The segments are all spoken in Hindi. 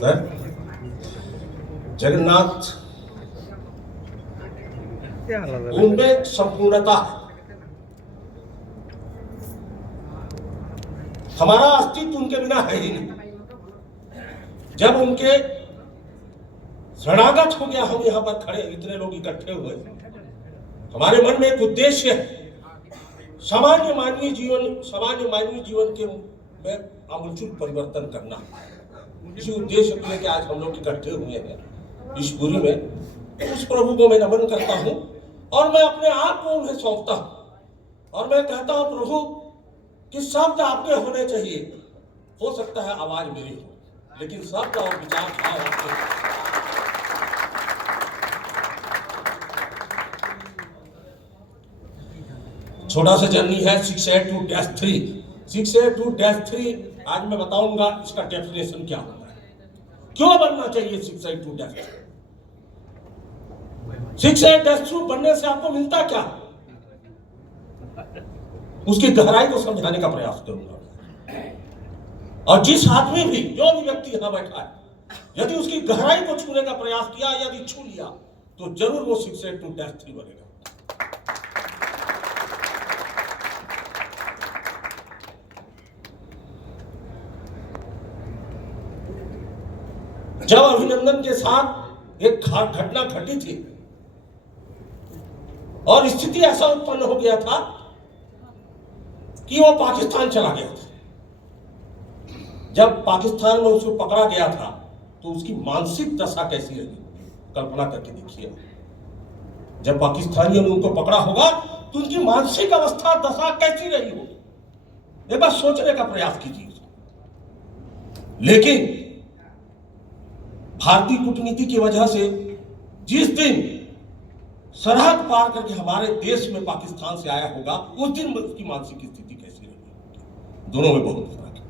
सर, जगन्नाथ उनमें संपूर्णता है। हमारा अस्तित्व उनके बिना है ही नहीं। जब उनके शरणागत हो गया, हम यहां पर खड़े, इतने लोग इकट्ठे हुए, हमारे मन में एक उद्देश्य है, सामान्य मानवीय जीवन के में आमूलचूल परिवर्तन करना। इसी उद्देश्य को लेकर आज हम लोग इकट्ठे हुए हैं इस पुरी में। उस प्रभु को मैं नमन करता हूं और मैं अपने आप को उन्हें सौंपता हूं और मैं कहता हूं, प्रभु कि शब्द आपके होने चाहिए। हो सकता है आवाज मेरी हो, लेकिन शब्द और विचार आपके। छोटा सा जर्नी है 682-3। 682-3 आज मैं बताऊंगा इसका डेफिनेशन क्या होता है, क्यों बनना चाहिए 682-3। 682 बनने से आपको मिलता क्या, उसकी गहराई को समझाने का प्रयास करूंगा। और जिस आदमी भी, जो भी व्यक्ति यहां बैठा है, यदि उसकी गहराई को छूने का प्रयास किया, यदि छू लिया, तो जरूर वो 682-3 बनेगा। जब अभिनंदन के साथ एक घटना घटी थी और स्थिति ऐसा उत्पन्न हो गया था कि वो पाकिस्तान चला गया था। जब पाकिस्तान में उसको पकड़ा गया था तो उसकी मानसिक दशा कैसी रही, कल्पना करके देखिए। जब पाकिस्तानियों ने उनको पकड़ा होगा तो उनकी मानसिक अवस्था, दशा कैसी रही हो, एक बार सोचने का प्रयास कीजिए। लेकिन भारतीय कूटनीति की वजह से जिस दिन सरहद पार करके हमारे देश में पाकिस्तान से आया होगा, उस दिन उसकी मानसिक स्थिति कैसी रहेगी। दोनों में बहुत फर्क है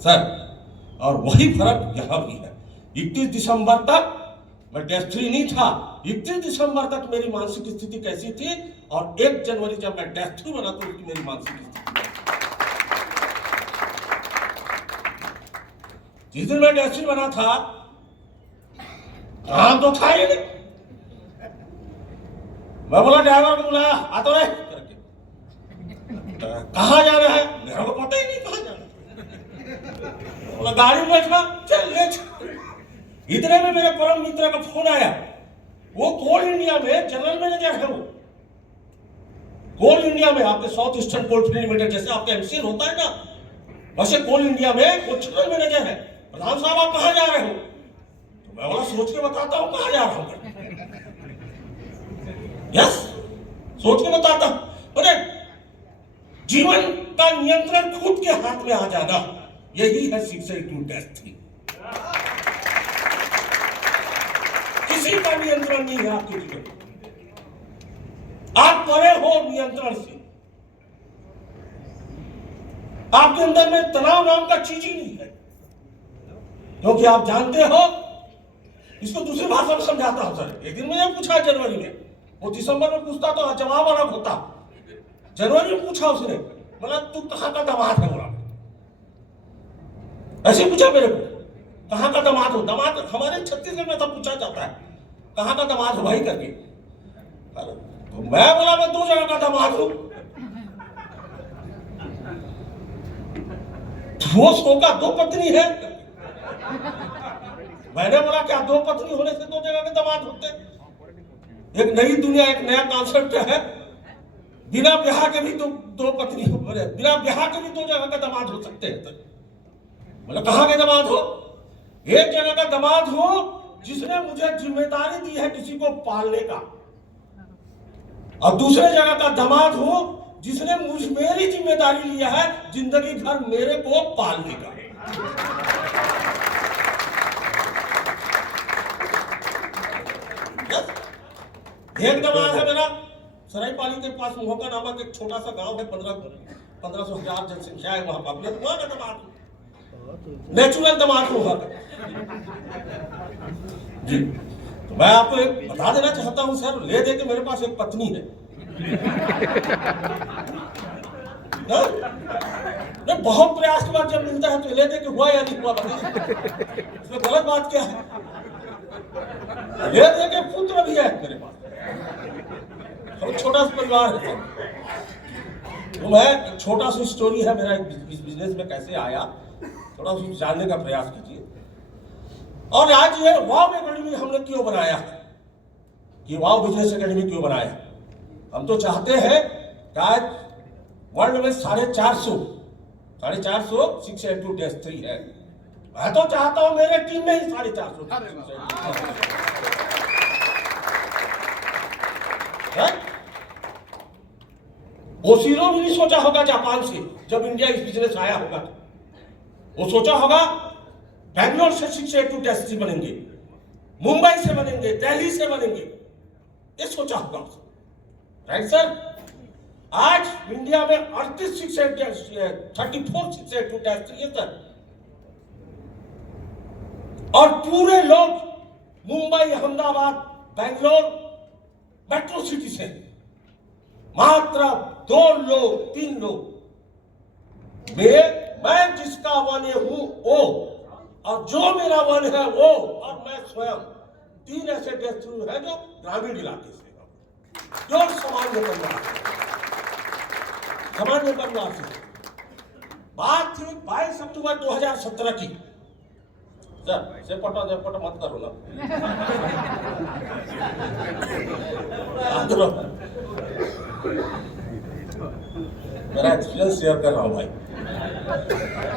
सर, और वही फर्क यहां भी है। 31 दिसंबर तक मैं डेथ फ्री नहीं था। 31 दिसंबर तक मेरी मानसिक स्थिति कैसी थी, और 1 जनवरी जब मैं डेथ फ्री बना तो उसकी मेरी मानसिक स्थिति, जिस दिन मैं डेथ फ्री बना था काम तो था ही नहीं। मैं बोला ड्राइवर को बुलाया, आता रहे करके, कहाँ जाना है, मेरे को पता ही नहीं कहाँ जाना। बोला गाड़ी में बैठा, चल ले चल। इतने में मेरे परम मित्र का फोन आया। वो कोल इंडिया में जनरल मैनेजर है। वो कोल इंडिया में आपके साउथ ईस्टर्न कोलफील्ड लिमिटेड, जैसे आपका एमसीएल होता है ना, वैसे कोल इंडिया में वो जनरल मैनेजर है। प्रधान साहब आप कहाँ जा रहे हो? मैं बोला सोच के बताता हूं कहां जा रहा हूं। यस, सोच के बताता हूं। अरे जीवन का नियंत्रण खुद के हाथ में आ जाना, यही है 682-3। किसी का नियंत्रण नहीं है आपके जीवन में। आप परे हो नियंत्रण से। आपके अंदर में तनाव नाम का चीज ही नहीं है, क्योंकि आप जानते हो। इसको दूसरी भाषा में समझाता हूं सर। एक दिन मैंने पूछा जनवरी में, वो दिसंबर में पूछता तो जवाब अलग होता। जनवरी में पूछा उसने, बोला तू कहां का दामाद है? बोला ऐसे पूछा मेरे को, कहां का दामाद हो? दामाद हमारे छत्तीसगढ़ में तब पूछा जाता है, कहां का दामाद हो भाई करके। तो मैं बोला मैं 2 जगह का दामाद हूं। वो सो का 2 पत्नी है। मैंने बोला क्या 2 पत्नी होने से 2 जगह के दामाद होते? एक नई दुनिया, एक नया कॉन्सेप्ट है। बिना ब्याह के भी 2 पत्नी हो, बिना ब्याह के भी 2 जगह का दामाद हो सकते हैं। बोला कहां के दामाद हो? एक जगह का दामाद हो जिसने मुझे जिम्मेदारी दी है किसी को पालने का, और दूसरे जगह का दामाद हो जिसने मेरी जिम्मेदारी लिया है जिंदगी भर मेरे को पालने का। एक दामाद है मेरा सरायपाली के पास मोहका नामक एक छोटा सा गांव है, 1500 जनसंख्या है वहां पर। वहां का दामाद नेचुरल दामाद होगा जी। तो मैं आपको एक बता देना चाहता हूं सर, ले दे के मेरे पास एक पत्नी है। बहुत प्रयास के बाद जब मिलता है तो ले दे के हुआ या नहीं हुआ बताइए, इसमें गलत बात क्या है? ले दे के पुत्र भी है मेरे पास, बहुत छोटा सा परिवार है। तो मैं एक छोटा सा स्टोरी है मेरा इस बिजनेस में कैसे आया, थोड़ा सा जानने का प्रयास कीजिए। और आज ये वाव एकेडमी हमने क्यों बनाया, कि वाव बिजनेस एकेडमी क्यों बनाया? हम तो चाहते हैं कि आज वर्ल्ड में 450 682-3 है। मैं तो चाहता हूं मेरे टीम में ही 450 ओसिरो भी नहीं सोचा होगा जापान से जब इंडिया इस बिजनेस आया होगा, वो सोचा होगा बैंगलोर से 682-3 बनेंगे, मुंबई से बनेंगे, दिल्ली से बनेंगे, ये सोचा होगा, राइट सर? आज इंडिया में 34 682-3 सर, और पूरे लोग मुंबई, अहमदाबाद, बैंगलोर मेट्रो सिटी से, मात्र 2 लोग 3 लोग, मैं जिसका वन हूं वो, और जो मेरा वन है वो, और मैं स्वयं 3 ऐसे डेस्टिनी है जो ग्रामीण इलाके से, जो सामान्य परिवार से। बात थी 22 अक्टूबर 2017 की। सर सेपटा मत करो ना, मेरा एक्सपीरियंस शेयर कर रहा हूं भाई।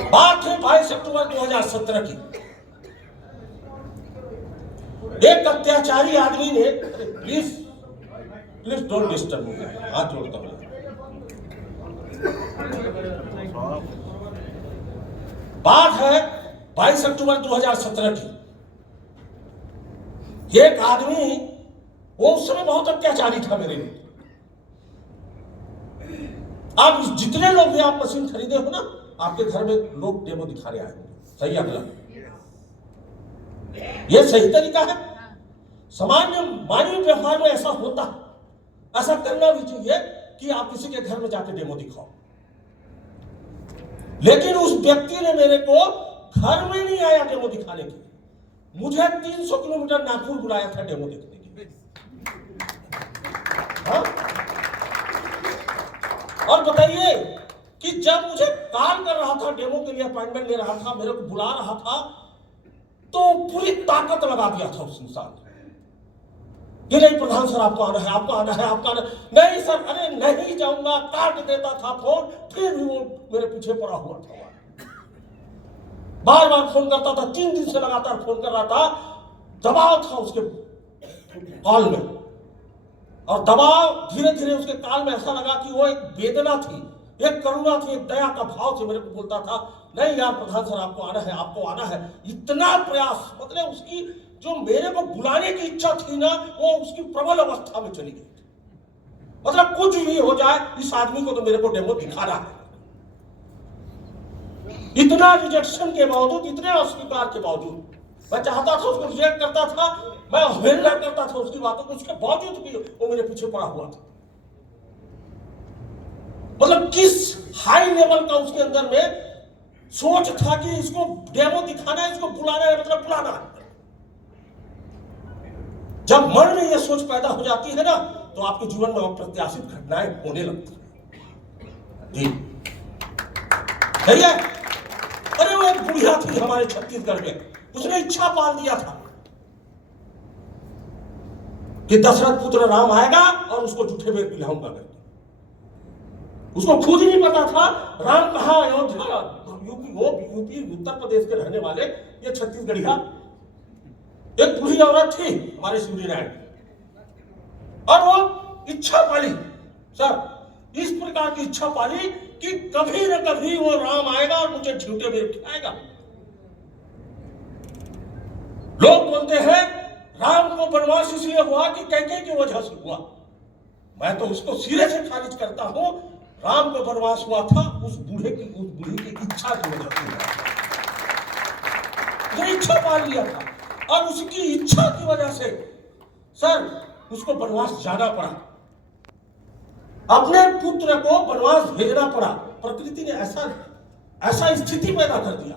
बात है 22 अक्टूबर 2017 की। एक अत्याचारी आदमी ने, प्लीज डोंट डिस्टर्ब मी, हाथ जोड़ता हूं। बात है 22 अक्टूबर 2017 की। एक आदमी, वो उस समय बहुत अत्याचारी था मेरे लिए। आप जितने लोग भी आप मशीन खरीदे हो ना, आपके घर में लोग डेमो दिखाने आए होंगे, सही है? यह सही तरीका है? सामान्य मानवीय व्यवहार में ऐसा होता है, ऐसा करना भी चाहिए कि आप किसी के घर में जाकर डेमो दिखाओ। लेकिन उस व्यक्ति ने मेरे को घर में नहीं आया डेमो दिखाने के लिए, मुझे 300 किलोमीटर नागपुर बुलाया था डेमो देखने के लिए। हाँ? और बताइए कि जब मुझे कॉल कर रहा था, डेमो के लिए अपॉइंटमेंट ले रहा था, मेरे को बुला रहा था, तो पूरी ताकत लगा दिया था उस इंसान ने कि नहीं प्रधान सर आपको आना है, आपको आना है, आपको आना है। नहीं सर, अरे नहीं जाऊंगा, काट देता था फोन, फिर भी वो मेरे पीछे पड़ा हुआ था। बार बार फोन करता था, 3 दिन से लगातार फोन कर रहा था। दबाव था उसके कॉल में, और दबाव धीरे धीरे उसके कॉल में ऐसा लगा कि वो एक वेदना थी, एक करुणा थी, एक दया का भाव से मेरे को बोलता था, नहीं यार प्रधान सर आपको आना है, आपको आना है। इतना प्रयास, मतलब उसकी जो मेरे को बुलाने की इच्छा थी ना, वो उसकी प्रबल अवस्था में चली गई। मतलब कुछ भी हो जाए, इस आदमी को तो मेरे को डेमो दिखाना है। इतना रिजेक्शन के बावजूद, इतने अस्वीकार के बावजूद, मैं चाहता था उसको रिजेक्ट करता था, मैं अवहेलना करता था उसकी बातों को, उसके बावजूद भी वो मेरे पीछे पड़ा हुआ था। मतलब किस हाई लेवल का उसके अंदर में सोच था कि इसको डेमो दिखाना है, इसको बुलाना है, मतलब बुलाना है। जब मन में यह सोच पैदा हो जाती है ना, तो आपके जीवन में अप्रत्याशित घटनाएं होने लगती है। सही है? अरे वो एक बुढ़िया थी हमारे छत्तीसगढ़ में, उसने इच्छा पाल दिया था कि दशरथ पुत्र राम आएगा और उसको जूठे में पिलाऊंगा करके। उसको खुद नहीं पता था राम कहां, अयोध्या, यूपी उत्तर प्रदेश के रहने वाले ये छत्तीसगढ़िया। एक बूढ़ी औरत थी हमारे शिवरी नारायण, और वो इच्छा पाली सर, इस प्रकार की इच्छा पाली कि कभी न कभी वो राम आएगा और मुझे झूठे में खिलाएगा। लोग बोलते हैं राम को वनवास इसलिए हुआ कि कैकेयी की वजह से हुआ। मैं तो उसको सिरे से खारिज करता हूं। राम को वनवास हुआ था उस बूढ़ी की इच्छा की वजह से, उसने इच्छा पाल लिया था, और उसकी इच्छा की वजह से सर उसको वनवास जाना पड़ा, अपने पुत्र को वनवास भेजना पड़ा। प्रकृति ने ऐसा स्थिति पैदा कर दिया।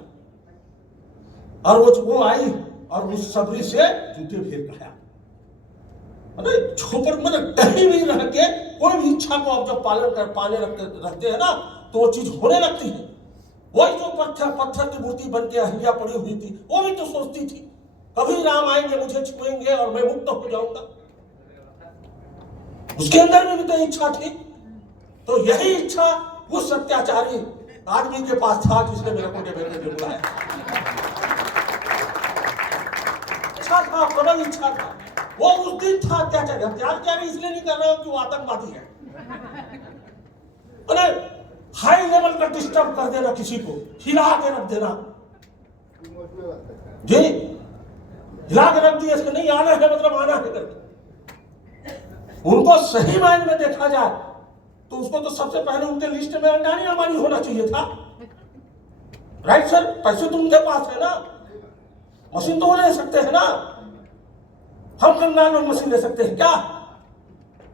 और वो आई और उस सबरी से जूते फेर खाया। अरे छोपर मतलब कहीं भी रह के कोई भी इच्छा को आप जब पाने रखते हैं ना, तो वो चीज होने लगती है। वही जो पत्थर की मूर्ति बन के अहिल्या पड़ी हुई थी, वो भी तो सोचती थी कभी राम आएंगे, मुझे छुएंगे और मैं मुक्त हो जाऊंगा। उसके अंदर में भी तो इच्छा थी। तो यही इच्छा उस अत्याचारी आदमी के पास था जिसने मेरे को बेटे को बुलाया। इच्छा था, प्रबल इच्छा था। वो उस दिन था अत्याचारी। अत्याचारी इसलिए नहीं कर रहा हूं कि वो आतंकवादी है। अरे हाई लेवल का डिस्टर्ब कर देना, किसी को हिला के रख देना, जी हिला के रख दिया, इसको नहीं आना है मतलब आना है करके। उनको सही मायने में देखा जाए तो उसको तो सबसे पहले उनके लिस्ट में अंडानी अंबानी होना चाहिए था। राइट सर, पैसे तो उनके पास है ना, मशीन तो वो ले सकते हैं ना। हम कंगाल लोग मशीन ले सकते हैं क्या?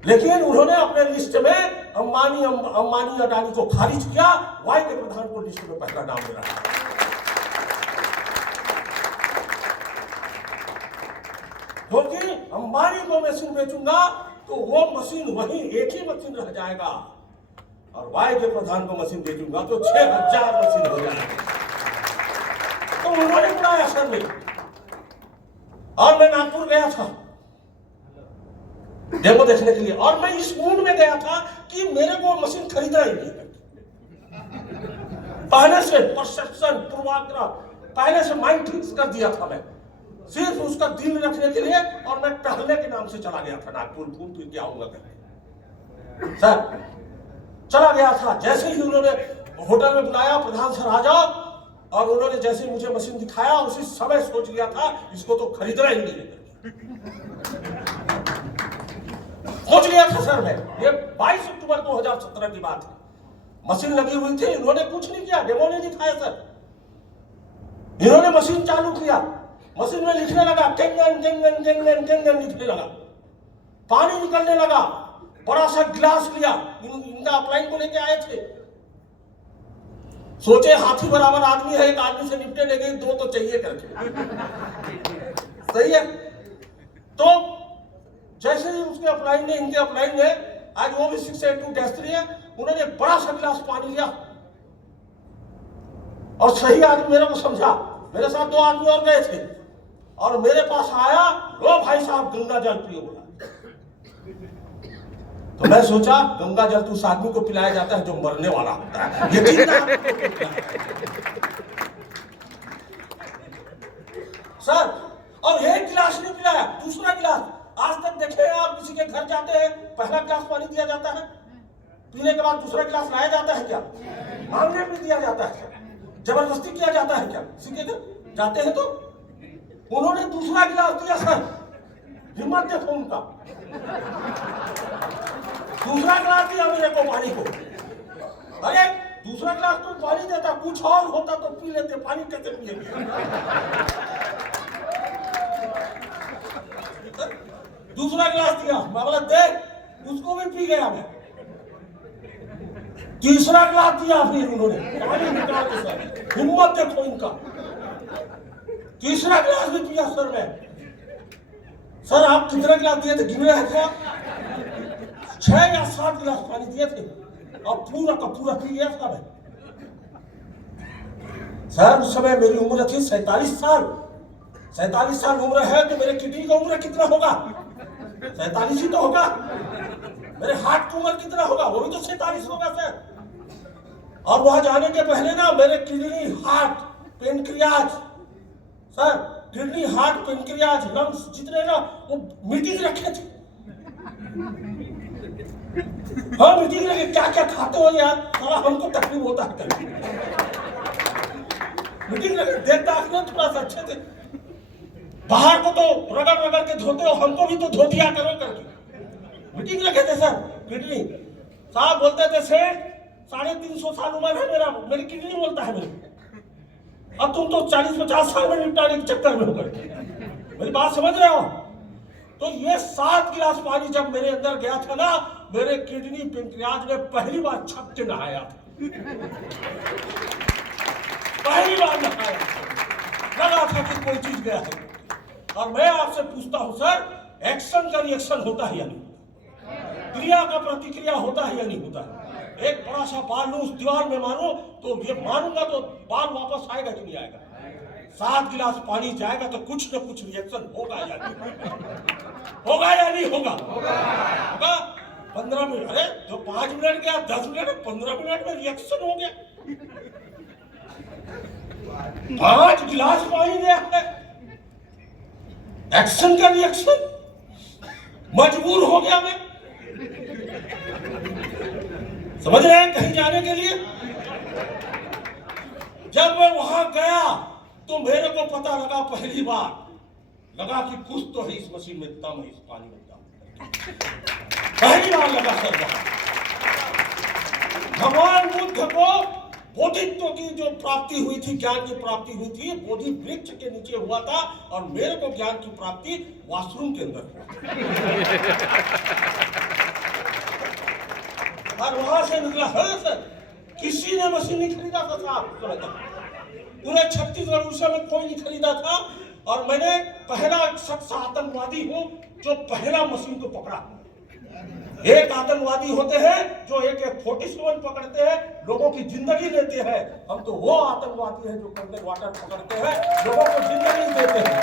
लेकिन उन्होंने अपने लिस्ट में अंबानी अडानी को खारिज किया। वाई के प्रधान को लिस्ट में पहला नाम मिला। क्योंकि अंबानी को मशीन बेचूंगा तो वो मशीन वही एक ही मशीन रह जाएगा, और वाई के प्रधान को मशीन बेचूंगा तो 6000 मशीन हो जाएगा। तो उन्होंने बुलाया सर में, और मैं नागपुर गया था डेमो देखने के लिए, और मैं इस मूड में गया था कि मेरे को मशीन खरीदना ही नहीं। पहले से परसेप्शन, पूर्वाग्रह, पहले से माइंड फिक्स कर दिया था मैं, सिर्फ उसका दिल रखने के लिए। और मैं टहलने के नाम से चला गया था नागपुर, घूम फिर के आऊंगा करके सर चला गया था। जैसे ही उन्होंने होटल में बुलाया, प्रधान सर आ जाओ, और उन्होंने जैसे मुझे मशीन दिखाया, उसी समय सोच लिया था इसको तो खरीदना ही नहीं है। सोच लिया था सर मैं। ये 22 अक्टूबर 2017 की बात है। मशीन लगी हुई थी, इन्होंने कुछ नहीं किया, डेमो नहीं दिखाया सर। इन्होंने मशीन चालू किया, मशीन में लिखने लगा, केंगन लिखने लगा, पानी निकलने लगा। बड़ा सा गिलास लिया, इनका अपलाइन को लेके आए थे। सोचे हाथी बराबर आदमी है, एक आदमी से निपटे नहीं गई, दो तो चाहिए करके। सही है। तो जैसे ही उसके अपलाइन ने, इनके अपलाइन ने, आज वो भी 682-3 है, उन्होंने बड़ा सा गिलास पानी लिया, और सही आदमी मेरे को समझा। मेरे साथ 2 आदमी और गए थे, और मेरे पास आया, लो भाई साहब गंगा जल पियो बोला। तो मैं सोचा गंगा जल तो उस आदमी को पिलाया जाता है जो मरने वाला होता है, ये जिंदा सर। और एक गिलास नहीं पिलाया, दूसरा गिलास। आज तक देखे आप किसी के घर जाते हैं, पहला गिलास पानी दिया जाता है, पीने के बाद दूसरा गिलास लाया जाता है क्या? मांगने में दिया जाता है, जबरदस्ती किया जाता है क्या? किसी के घर जाते हैं तो उन्होंने दूसरा गिलास दिया सर। हिम्मत देखो उनका, दूसरा गिलास दिया मेरे को पानी को। अरे दूसरा गिलास तो पानी देता, कुछ और होता तो पी लेते, पानी कैसे पिएंगे? दूसरा गिलास दिया, मैं बोला देख, उसको भी पी गया मैं। तीसरा गिलास दिया फिर उन्होंने, पानी निकाल के सर, हिम्मत देखो इनका। तीसरा गिलास भी पिया सर मैं। सर आप कितना गिलास दिए थे, गिने हैं क्या? 6 या 7 गिलास पानी दिए थे, और पूरा का पूरा पी गया था मैं। सर उस समय मेरी उम्र थी 47 साल। 47 साल उम्र है तो मेरे किडनी का उम्र कितना होगा? 47 ही तो होगा। मेरे हार्ट की उम्र कितना होगा? वो भी तो 47 होगा सर। और वहां जाने के पहले ना मेरे kidney, heart, pancreas, sir kidney, heart, pancreas, lungs जितने ना, वो मीटिंग रखे थे। हाँ मीटिंग रखे, क्या क्या खाते हो यार, सारा हमको तकलीफ होता है। मीटिंग रखे, देखता है थोड़ा सा अच्छे से, बाहर को तो रगड़ रगड़ के धोते हो, हमको भी तो धो दिया करो करके। मीटिंग रखे थे सर। किडनी साहब बोलते थे, सेठ 350 साल उम्र है मेरा, मेरी किडनी बोलता है मेरी, अब तुम तो 40-50 साल में निपटाने के चक्कर में हो गए। मेरी बात समझ रहे हो? तो ये 7 गिलास पानी जब मेरे अंदर गया था ना, मेरे किडनी पेनक्रियाज ने पहली बार छक के नहाया था। पहली बार नहाया, लगा था कि कोई चीज गया है। और मैं आपसे पूछता हूं सर, एक्शन का रिएक्शन होता है या नहीं, क्रिया का प्रतिक्रिया होता है या नहीं होता है? एक बड़ा सा बाल लूं उस दीवार में मारो तो ये मारूंगा तो बाल वापस आएगा कि नहीं आएगा? 7 गिलास पानी जाएगा तो कुछ न कुछ रिएक्शन होगा या नहीं होगा या नहीं होगा? होगा। 15 मिनट, अरे तो 5 मिनट गया, 10 मिनट, 15 मिनट में रिएक्शन हो गया। 5 गिलास पानी गया है, एक्शन का रिएक्शन, मजबूर हो गया मैं। समझ रहे हैं कहीं जाने के लिए? जब मैं वहां गया तो मेरे को पता लगा, पहली बार लगा कि कुछ तो है इस मशीन में दम है, इस पानी में दम। पहली बार लगा सर वहां भगवान बुद्ध को बोधित्व की जो प्राप्ति हुई थी, ज्ञान की प्राप्ति हुई थी, बोधि वृक्ष के नीचे हुआ था, और मेरे को ज्ञान की प्राप्ति वॉशरूम के अंदर हुआ। और वहां से निकला है सर, किसी ने मशीन नहीं खरीदा था साहब, पूरे छत्तीसगढ़ उस समय कोई नहीं खरीदा था। और मैंने पहला शख्स आतंकवादी हूं जो पहला मशीन को पकड़ा। एक आतंकवादी होते हैं जो AK-47 पकड़ते हैं, लोगों की जिंदगी लेते हैं। हम तो वो आतंकवादी हैं जो कंडल वाटर पकड़ते हैं, लोगों को जिंदगी देते हैं।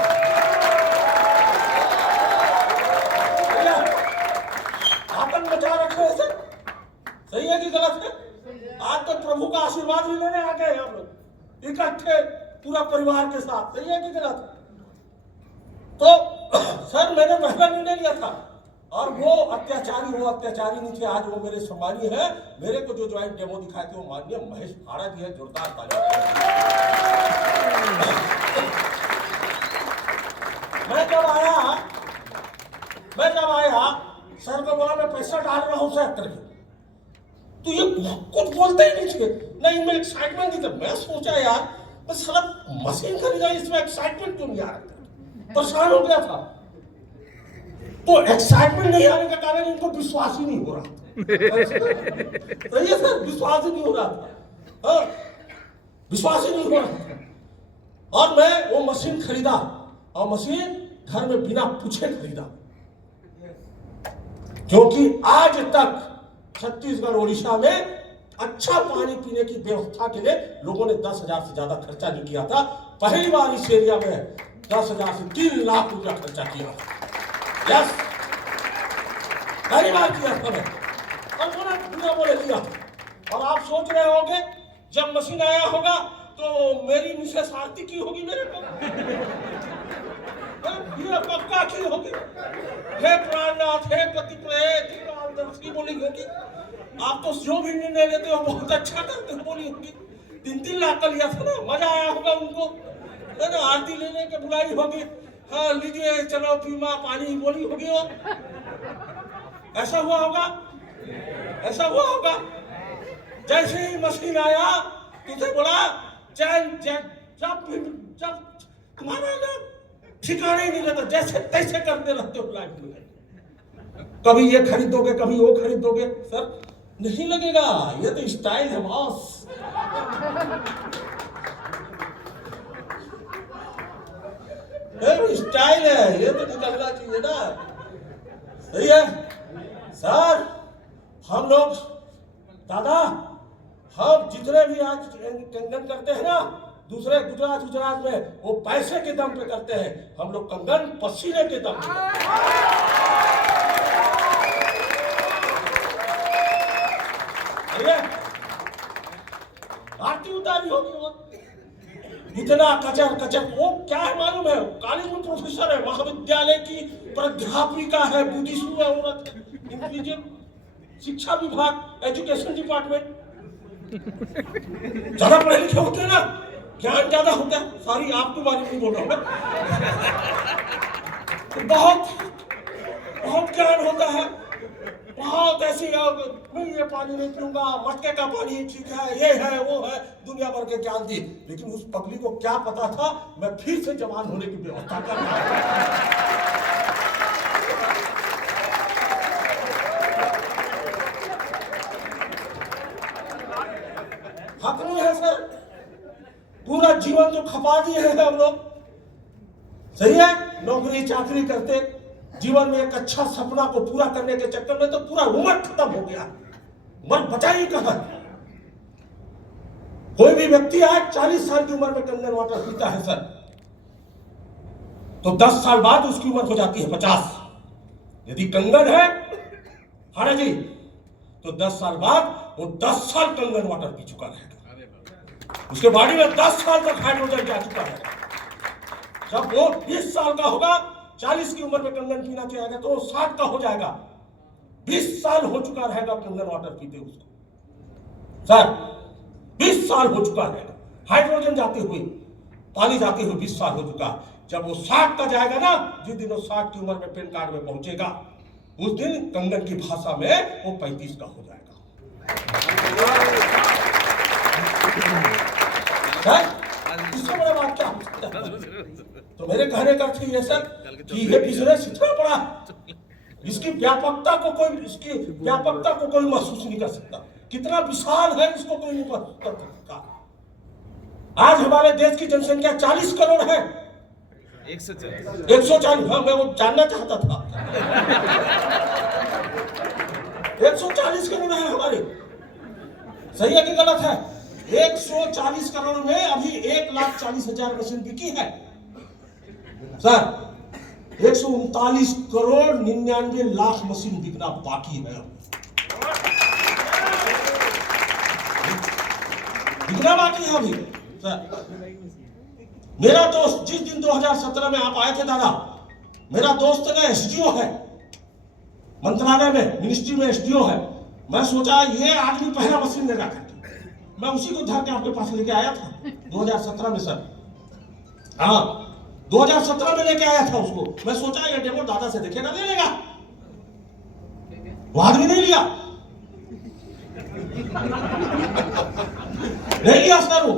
आतंक मचा रखे हैं सर, सही है कि गलत है? आज तो प्रभु का आशीर्वाद भी लेने आ गए हम लोग इकट्ठे पूरा परिवार के साथ, सही है कि गलत? तो सर मैंने पहला निर्णय लिया था, और वो अत्याचारी नहीं थे, आज वो मेरे सम्मानी है। मेरे को जो ज्वाइंट डेमो दिखाए थे वो माननीय महेश भाड़ा जी है, जोरदार तालियां। मैं जब आया सर को बोला मैं पैसा डाल रहा हूं सर करके, तो ये कुछ बोलते ही नहीं थे, नहीं मैं एक्साइटमेंट नहीं था। मैं सोचा यार मैं साला मशीन खरीदा, इसमें एक्साइटमेंट क्यों नहीं आ रहा? परेशान हो गया था। तो एक्साइटमेंट नहीं आने का कारण इनको विश्वास ही नहीं हो रहा। सही है सर, विश्वास ही नहीं हो रहा था, विश्वास ही नहीं हो रहा था। और मैं वो मशीन खरीदा, और मशीन घर में बिना पूछे खरीदा, क्योंकि आज तक छत्तीसगढ़ ओडिशा में अच्छा पानी पीने की व्यवस्था के लिए लोगों ने 10,000 से ज्यादा खर्चा नहीं किया था। पहली बार इस एरिया में 10,000 से 3 लाख रुपया खर्चा किया। यस, पहली बार किया था मैं, और बिना बोले किया। और आप सोच रहे होंगे जब मशीन आया होगा तो मेरी मिसेस आरती की होगी मेरे को, ये पक्का की होगी, हे प्राणनाथ, हे पति प्रेत बोली होगी। आप तो जो भी निर्णय लेते हो बहुत अच्छा करते हो बोली होगी। 3-3 लाख का लिया था ना, मजा आया होगा उनको, है ना? आरती लेने के बुलाई होगी, हाँ लीजिए चलो पीमा पानी बोली होगी। वो ऐसा हुआ होगा, ऐसा हुआ होगा। जैसे ही मशीन आया तुझे बोला जब तुम्हारा ना ठिकाने ही नहीं रहता, जैसे तैसे करते रहते हो लाइफ में। कभी ये खरीदोगे, कभी वो खरीदोगे, सर नहीं लगेगा, ये तो स्टाइल है बॉस। स्टाइल है, ये तो निकलना चाहिए ना, सही है सर। हम लोग दादा, हम जितने भी आज कंगन करते हैं ना दूसरे गुजरात में, वो पैसे के दम पे करते हैं, हम लोग कंगन पसीने के दम पे। आरती उतारी होगी वो, इतना कचर वो क्या है मालूम है? कॉलेज में प्रोफेसर है, महाविद्यालय की प्राध्यापिका है, बुद्धिस्ट औरत, इंटेलिजेंट, शिक्षा विभाग, एजुकेशन डिपार्टमेंट। ज्यादा पढ़े लिखे होते हैं ना, ज्ञान ज्यादा होता है। सॉरी आपके बारे में बोल रहा हूँ, बहुत ज्ञान होता है, बहुत ऐसी मैं ये पानी नहीं पीऊंगा, मटके का पानी ठीक है, ये है वो है, दुनिया भर के ज्ञान दी। लेकिन उस पगली को क्या पता था मैं फिर से जवान होने की व्यवस्था कर रहा हूं। हक नहीं है सर, पूरा जीवन तो खपा दिए हैं हम लोग, सही है। नौकरी चाकरी करते जीवन में एक अच्छा सपना को पूरा करने के चक्कर में तो पूरा उम्र खत्म हो गया, उम्र बचा ही कहां। कोई भी व्यक्ति आज 40 साल की उम्र में कंगन वाटर पीता है सर, तो 10 साल बाद उसकी उम्र हो जाती है 50। यदि कंगन है हाड़ा जी, तो 10 साल बाद वो 10 साल कंगन वाटर पी चुका रहेगा, उसके बॉडी में 10 साल तक हाइड्रोजन जा चुका रहेगा। जब वो 20 साल का होगा, 40 की उम्र में कंगन पीना चाहेगा तो वो 60 का हो जाएगा, 20 साल हो चुका रहेगा कंगन वाटर पीते उसको सर, 20 साल हो चुका रहेगा, हाइड्रोजन जाते हुए, पानी जाते हुए 20 साल हो चुका। जब वो 60 का जाएगा ना, जिस दिन वो 60 की उम्र में पैन कार्ड में पहुंचेगा, उस दिन कंगन की भाषा में वो 35 का हो जाएगा। इससे बड़ा बात क्या? तो मेरे कहने का अर्थ ये सर कि ये बिजनेस इतना बड़ा, इसकी व्यापकता को कोई महसूस नहीं कर सकता, कितना विशाल है इसको कोई नहीं कर सकता। आज हमारे देश की जनसंख्या 40 करोड़ है, 140। हाँ, मैं वो जानना चाहता था। 140 करोड़ है हमारे, सही है कि गलत है? 140 करोड़ में अभी 1,40,000 मशीन बिकी है सर। 139 करोड़ 99 लाख मशीन बिकना बाकी है, बिकना बाकी है अभी सर। मेरा दोस्त जिस दिन 2017 में आप आए थे दादा, मेरा दोस्त ना एसडीओ है मंत्रालय में, मिनिस्ट्री में एसडीओ है। मैं सोचा ये आदमी पहला मशीन लेगा करके, मैं उसी को धर के आपके पास लेके आया था 2017 में सर। हाँ, 2017 में लेके आया था उसको। मैं सोचा ये डेमो दादा से देखेगा, ले लेगा, वो आदमी नहीं लिया, नहीं लिया सर। वो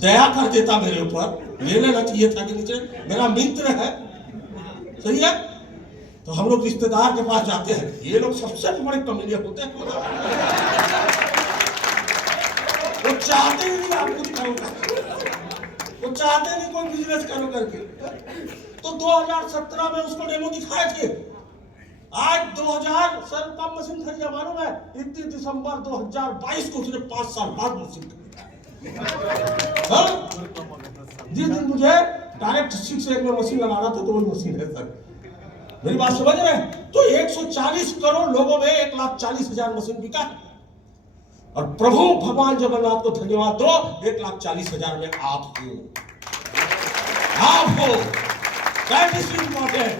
दया कर देता मेरे ऊपर, ले लेना चाहिए था कि नीचे मेरा मित्र है, सही है। तो हम लोग रिश्तेदार के पास जाते हैं, ये लोग सबसे बड़े कमीने होते हैं। वो चाहते ही नहीं आप कुछ करो करके, वो चाहते नहीं कोई बिजनेस करो करके। तो 2017 में उसको डेमो दिखाए थे। आज 2000 सर कब मशीन खरीदा मालूम है? 31 दिसंबर 2022 को उसने 5 साल बाद मशीन खरीदा। जिस दिन मुझे डायरेक्ट 6 में मशीन लगाना था तो वही मशीन है सर। मेरी बात समझ रहे हैं? तो 140 करोड़ लोगों में 1,40,000 मशीन बिका है, और प्रभु भगवान जगन्नाथ को धन्यवाद दो, 1,40,000 में आप हो। That is important.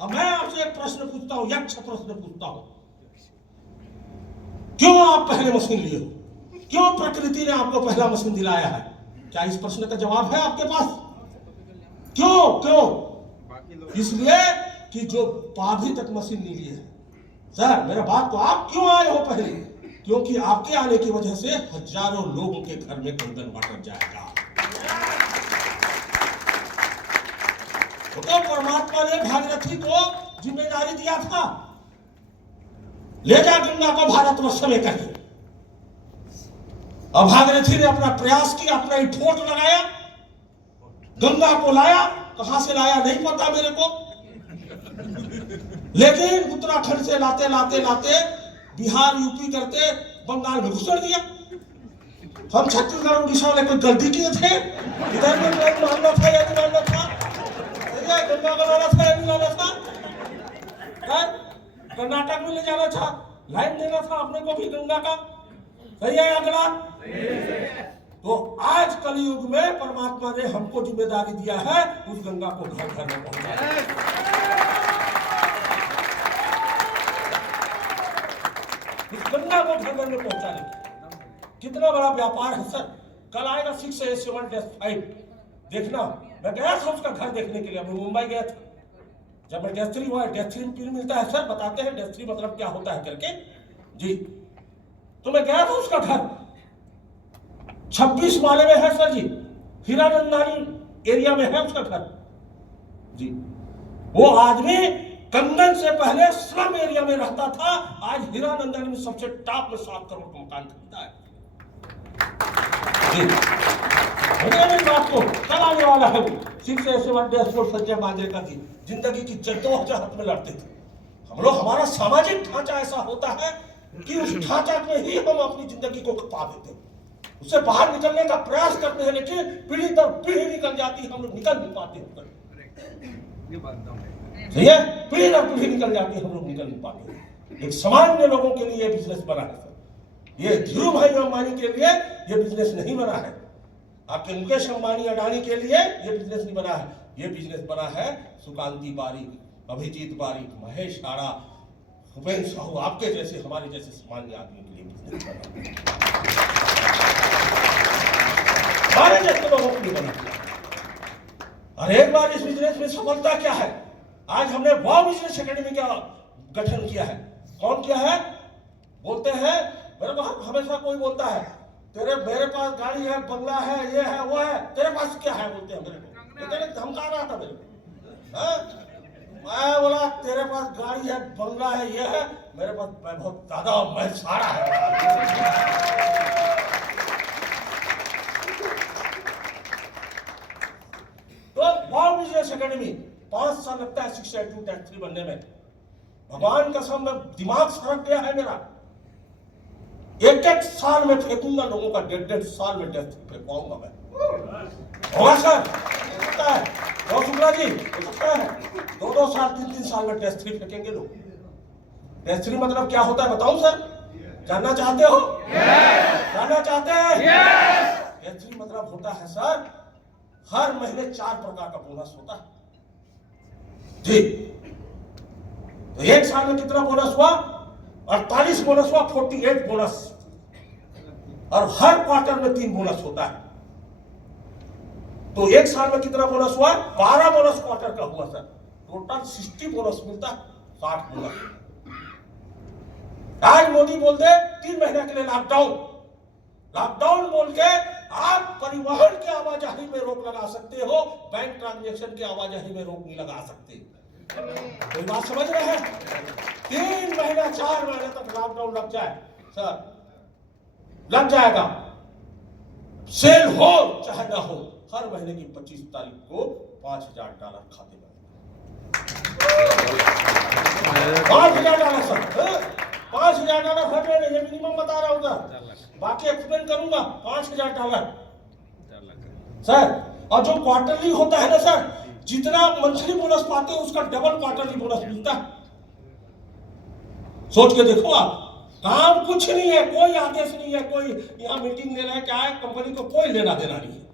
अब मैं आपसे एक प्रश्न पूछता हूं, यक्ष प्रश्न पूछता हूं, क्यों आप पहले मशीन लिए हो? क्यों प्रकृति ने आपको पहला मशीन दिलाया है? क्या इस प्रश्न का जवाब है आपके पास? क्यों? इसलिए कि जो पाभी तक मशीन नहीं लिए है सर। मेरा बात को आप क्यों आए हो पहले? क्योंकि आपके आने की वजह से हजारों लोगों के घर में कंगन वाटर जाएगा। तो परमात्मा ने भागीरथी को जिम्मेदारी दिया था, ले जा गंगा को भारतवर्ष में कहीं। और भागीरथी ने अपना प्रयास किया, अपना एफर्ट लगाया, गंगा को लाया। कहां से लाया नहीं पता मेरे को, लेकिन उत्तराखंड से लाते लाते लाते बिहार यूपी करते बंगाल में घुसड़ दिया। हम छत्तीसगढ़ उड़ीसा वाले कोई गलती किए थे? इधर में मानना था या नहीं मानना था? गंगा का लाना था या नहीं लाना था? कर्नाटक में ले जाना था, लाइन देना था अपने को भी गंगा का, सही है या गलत? तो आज कलयुग में परमात्मा ने हमको जिम्मेदारी दिया है उस गंगा को घर घर में पहुंचाने। उस गंगा को घर घर में पहुंचाने कितना बड़ा व्यापार है सर। कल आएगा 6A7-5 देखना। मैं गया था उसका घर देखने के लिए, मैं मुंबई गया था। जब मैं डेस्ट्री हुआ, डेस्ट्री में मिलता है सर, बताते हैं डेस्ट्री मतलब क्या होता है करके जी। तो मैं गया था उसका घर, 26 माले में है सर जी, हीरानंदानी एरिया में है उसका घर जी। वो आदमी कंगन से पहले स्लम एरिया में रहता था, आज हीरानंदानी में सबसे टॉप में 7 करोड़ का मकान खरीदा है। बात को कल आने वाला है। 6 डैशबोर्ड संजय मांझरे का थी, जिंदगी की जद्दोजहद में लड़ते थे हम लोग। हमारा सामाजिक ढांचा ऐसा होता है कि उस ढांचा में ही हम अपनी जिंदगी को खपा देते हैं, उससे बाहर निकलने का प्रयास करते हैं, लेकिन पीढ़ी दर पीढ़ी निकल जाती है, हम लोग निकल नहीं पाते हैं। सही है, पीढ़ी दर पीढ़ी निकल जाती है, हम लोग निकल नहीं पाते। एक सामान्य लोगों के लिए बिजनेस बना है सर, ये धीरू भाई अंबानी के लिए ये बिजनेस नहीं बना है, आपके मुकेश अंबानी अडानी के लिए ये बिजनेस नहीं बना है। ये बिजनेस बना है सुकांति बारिक, अभिजीत बारिक, महेश आड़ा, भूपेंद्र साहू, आपके जैसे हमारे जैसे सामान्य आदमी के लिए बिजनेस बना, हमारे जैसे लोगों के लिए बना। और एक बार इस बिजनेस में सफलता क्या है, आज हमने वाव बिजनेस एकेडमी का गठन किया है। कौन किया है? बोलते हैं मेरे को हमेशा कोई बोलता है मेरे पास गाड़ी है, बंगला है, ये है, वो है, तेरे पास क्या है बोलते हैं मेरे को। मैंने धमका रहा था मेरे को, मैं बोला तेरे पास गाड़ी है, बंगला है, ये है, मेरे पास बहुत ज्यादा मैं सारा है। वाव बिजनेस एकेडमी 5 साल लगता है 682 टैक्स 3 बनने में। भगवान कसम में दिमाग सरक गया है मेरा, एक साल में फेंकूंगा लोगों का, 1.5 साल में टेस्ट फेंकवाऊंगा मैं। होगा सर, सकता है बहुत शुक्ला जी, हो सकता है 2-2 साल 3-3 साल में टेस्ट 3 फेंकेंगे लोग। टेस्ट 3 मतलब क्या होता है बताऊं सर, जानना चाहते हो? जानना चाहते हैं? टेस्ट 3 मतलब होता है सर, हर महीने 4 प्रकार का बोनस होता है जी। तो एक साल में कितना बोनस हुआ? 48 बोनस हुआ, 48 बोनस। और हर क्वार्टर में 3 बोनस होता है, तो एक साल में कितना बोनस हुआ? 12 बोनस क्वार्टर का हुआ सर, टोटल 60 बोनस मिलता है, 60 बोनस। आज मोदी बोलते 3 महीने के लिए लॉकडाउन, लॉकडाउन बोल के आप परिवहन की आवाजाही में रोक लगा सकते हो, बैंक ट्रांजैक्शन की आवाजाही में रोक नहीं लगा सकते। कोई बात समझ रहे हैं? 3 महीना 4 महीने तक लॉकडाउन लग जाए सर, लग जाएगा, सेल हो चाहे ना हो, हर महीने की 25 तारीख को $5,000 खाते में, $5,000 सर, $5,000 हर महीने, ये मिनिमम बता रहा हूँ सर, बाकी एक्सप्लेन करूंगा। $5,000 सर, और जो क्वार्टरली होता है ना सर, जितना मंथली बोनस पाते हैं उसका डबल क्वार्टरली बोनस मिलता है। सोच के देखो आप, काम कुछ नहीं है, कोई आदेश नहीं है, कोई यहाँ मीटिंग ले रहा है, क्या है, कंपनी को कोई लेना देना नहीं है।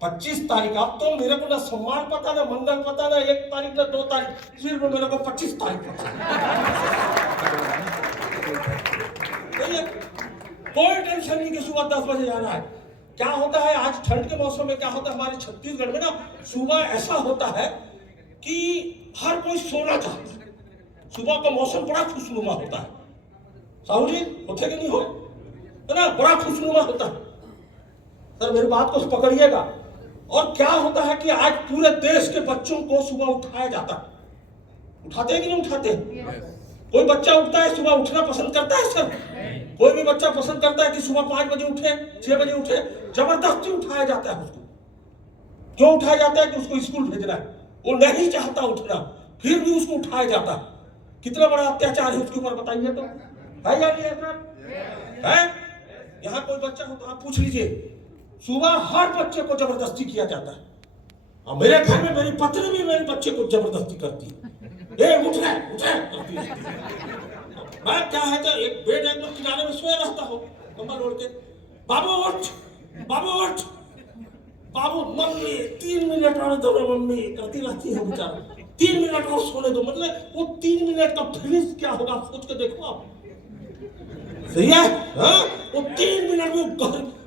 25 तारीख, अब तो मेरे को ना सम्मान पता, ना मंगल पता, ना 1 तारीख ना 2 तारीख, सिर्फ मेरे को 25 तारीख पता। कोई टेंशन नहीं कि सुबह 10 बजे जाना है। क्या होता है आज ठंड के मौसम में, क्या होता है हमारे छत्तीसगढ़ में ना, सुबह ऐसा होता है कि हर कोई सोना चाहता है, सुबह का मौसम बड़ा खुशनुमा होता है। साहू जी होते कि नहीं हो, है ना, बड़ा खुशनुमा होता है सर, मेरी बात को पकड़िएगा। और क्या होता है कि आज पूरे देश के बच्चों को सुबह उठाया जाता है, उठाते हैं कि नहीं उठाते? कोई बच्चा उठता है, सुबह उठना पसंद करता है सर? कोई भी बच्चा पसंद करता है कि सुबह 5 बजे उठे, 6 बजे उठे? जबरदस्ती उठाया जाता है उसको। क्यों उठाया जाता है? कि उसको स्कूल भेजना है, वो नहीं चाहता उठना, फिर भी उसको उठाया जाता है। कितना बड़ा अत्याचार है उसके ऊपर, बताइए तो, है या नहीं है सर? है? यहाँ कोई बच्चा हो तो आप पूछ लीजिए, सुबह हर बच्चे को जबरदस्ती किया जाता है। और मेरे घर में मेरी पत्नी भी मेरे बच्चे को जबरदस्ती करती है, उठ रहे मैं क्या है तो एक बेड एकदम किनारे में सोया रहता हो, कंबल ओढ़ के, बाबू उठ, बाबू उठ, बाबू, मम्मी 3 मिनट और दो, मम्मी करती रहती है बेचारा, 3 मिनट और सोने दो। मतलब वो 3 मिनट का फिनिश क्या होगा सोच के देखो आप, सही है? हाँ, वो 3 मिनट में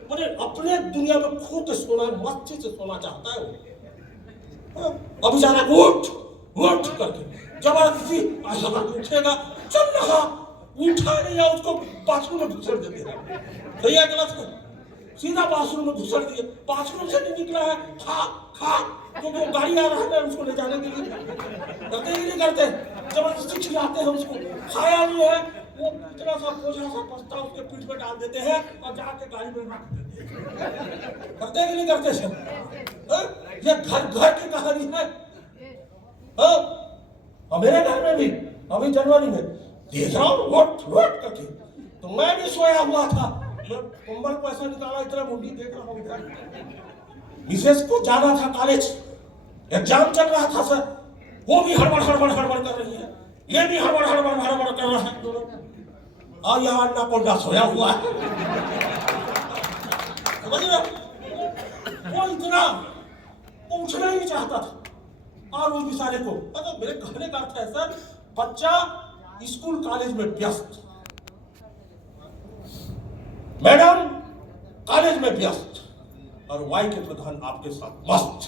मतलब अपने दुनिया में खो के सोना, मस्ती से सोना चाहता है वो। अब बेचारा उठ उठ करके जबरदस्ती ऐसा करके उठेगा, चल रहा, उठा नहीं है उसको बाथरूम में घुसेड़ देते हैं। सही है गलत है? सीधा बाथरूम में घुसड़ दिए, बाथरूम से नहीं निकला है, खा खा क्योंकि वो गाड़ी आ रहा है उसको ले जाने के लिए, करते ही नहीं करते, जबरदस्ती खिलाते हैं उसको, खाया नहीं है, वो इतना सा बोझा सा बस्ता उसके पीठ पे डाल देते हैं और जाके गाड़ी में रख देते हैं, करते कि नहीं करते सर? ये घर घर की कहानी है। और मेरे घर में भी अभी जनवरी में देख रहा हूँ वोट करके, तो मैं भी सोया हुआ था, मैं कंबल को ऐसा निकाला, इतना मुंडी देख रहा हूँ इधर, मिसेस को जाना था कॉलेज, एग्जाम चल रहा था सर, वो भी हड़बड़ हड़बड़ हड़बड़ कर रही है, ये भी हड़बड़ हड़बड़ हड़बड़ कर रहा है दोनों, और यहाँ अन्ना कोंडा सोया हुआ है। समझ रहे? वो इतना पूछना ही चाहता था, और उस बेचारे को मतलब मेरे कहने का अर्थ है सर, बच्चा स्कूल कॉलेज में व्यस्त, मैडम कॉलेज में व्यस्त, और वाई के प्रधान आपके साथ मस्त।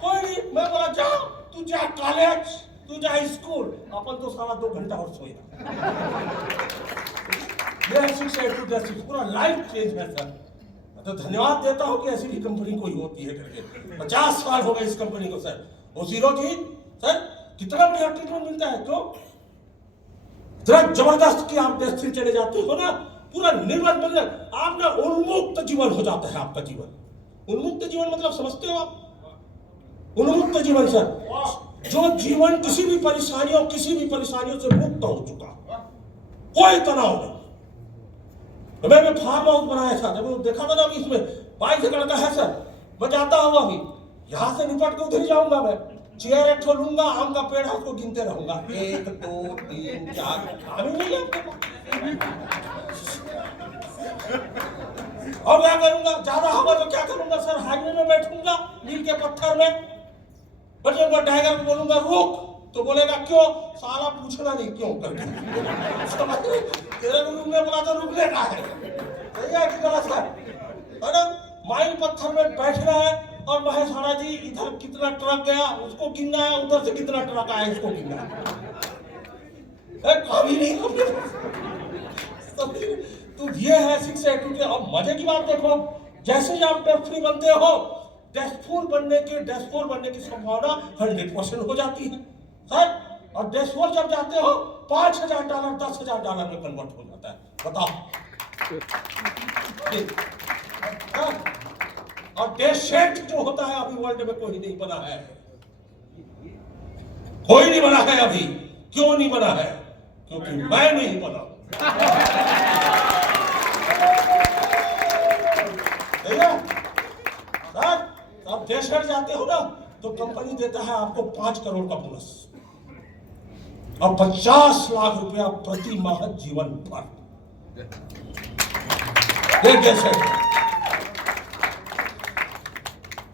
कोई नहीं, मैं बोला जा, तू जा कॉलेज, तू जा स्कूल, अपन तो सारा 2 घंटा और सोया। ये शिक्षा पूरा लाइफ चेंज है सर। तो धन्यवाद देता हूं कि ऐसी भी कंपनी कोई होती है करके। 50 साल हो गए इस कंपनी को सर। वो जीरो की सर कितना बढ़िया ट्रीटमेंट मिलता है, क्यों इतना जबरदस्त कि आप देश से चले जाते हो ना, पूरा निर्मल बंधन, आप ना उन्मुक्त जीवन हो जाता है आपका जीवन। उन्मुक्त जीवन मतलब समझते हो आप? उन्मुक्त जीवन सर, जो जीवन किसी भी परेशानियों से मुक्त हो चुका, कोई तनाव नहीं। मैंने फार्म हाउस बनाया था, जब देखा था ना अभी इसमें 22 एकड़ का है सर, मैं जाता हूँ अभी यहाँ से निपट के उधर जाऊंगा, मैं चेयर एक लूंगा, आम का पेड़ है उसको गिनते रहूंगा, 1 2 3 4, आम ही नहीं है आपके पास। और क्या करूंगा, ज्यादा होगा तो क्या करूंगा सर, हाईवे में बैठूंगा नील के पत्थर में, बचूंगा, टाइगर को बोलूंगा रुक, तो बोलेगा क्यों, साला पूछना नहीं क्यों करके। तेरे को रुकने बोला तो रुकने का है, सही है कि गलत है ना? माइल पत्थर में बैठना है और महेशाना जी इधर कितना ट्रक गया उसको गिनना है, उधर से कितना ट्रक आया इसको गिनना है, काम ही नहीं होगा। तो ये है शिक्षा के। अब मजे की बात देखो, जैसे ही आप डेस्क फ्री बनते हो, डेस्कफुल बनने की संभावना 100% हो जाती है सर। और डेस्कफुल जब जाते हो $5,000 $10,000 में कन्वर्ट हो जाता है, बताओ। और डेस्क जो होता है अभी वर्ल्ड में कोई नहीं बना है, कोई नहीं बना है अभी। क्यों नहीं बना है? क्योंकि मैं नहीं बना। आप देश हट जाते हो ना तो कंपनी देता है आपको 5 करोड़ का बोनस और 50 लाख रुपया प्रति माह जीवन भर। कैसे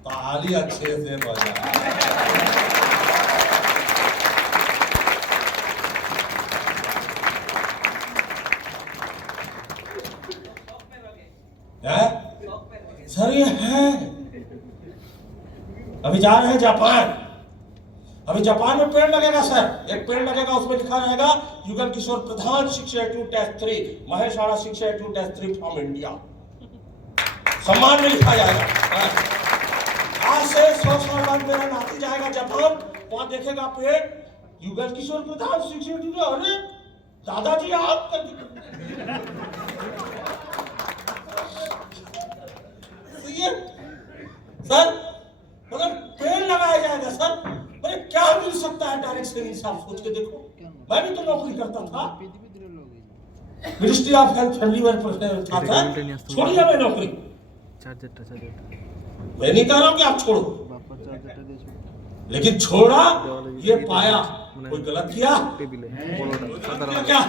ताली अच्छे से बजा। सर ये है, अभी जा रहे हैं जापान, अभी जापान में पेड़ लगेगा सर, एक पेड़ लगेगा, उसमें लिखा रहेगा युगल किशोर प्रधान शिक्षा -3 महेशाना शिक्षा -3 फ्रॉम इंडिया, सम्मान में लिखा जाएगा। आज से 100 साल बाद मेरा नाती जाएगा जापान, वहां देखेगा पेड़ युगल किशोर प्रधान शिक्षा, अरे दादाजी आप सर मतलब पेड़ लगाया जाएगा सर। अरे क्या मिल सकता है डायरेक्ट से इंसान, सोच के देखो। मैं भी तो नौकरी करता था, ministry of health family welfare था, छोड़िए मैं नौकरी। मैं नहीं कह रहा हूँ कि आप छोड़ो, लेकिन छोड़ा ये पाया कोई गलत किया क्या?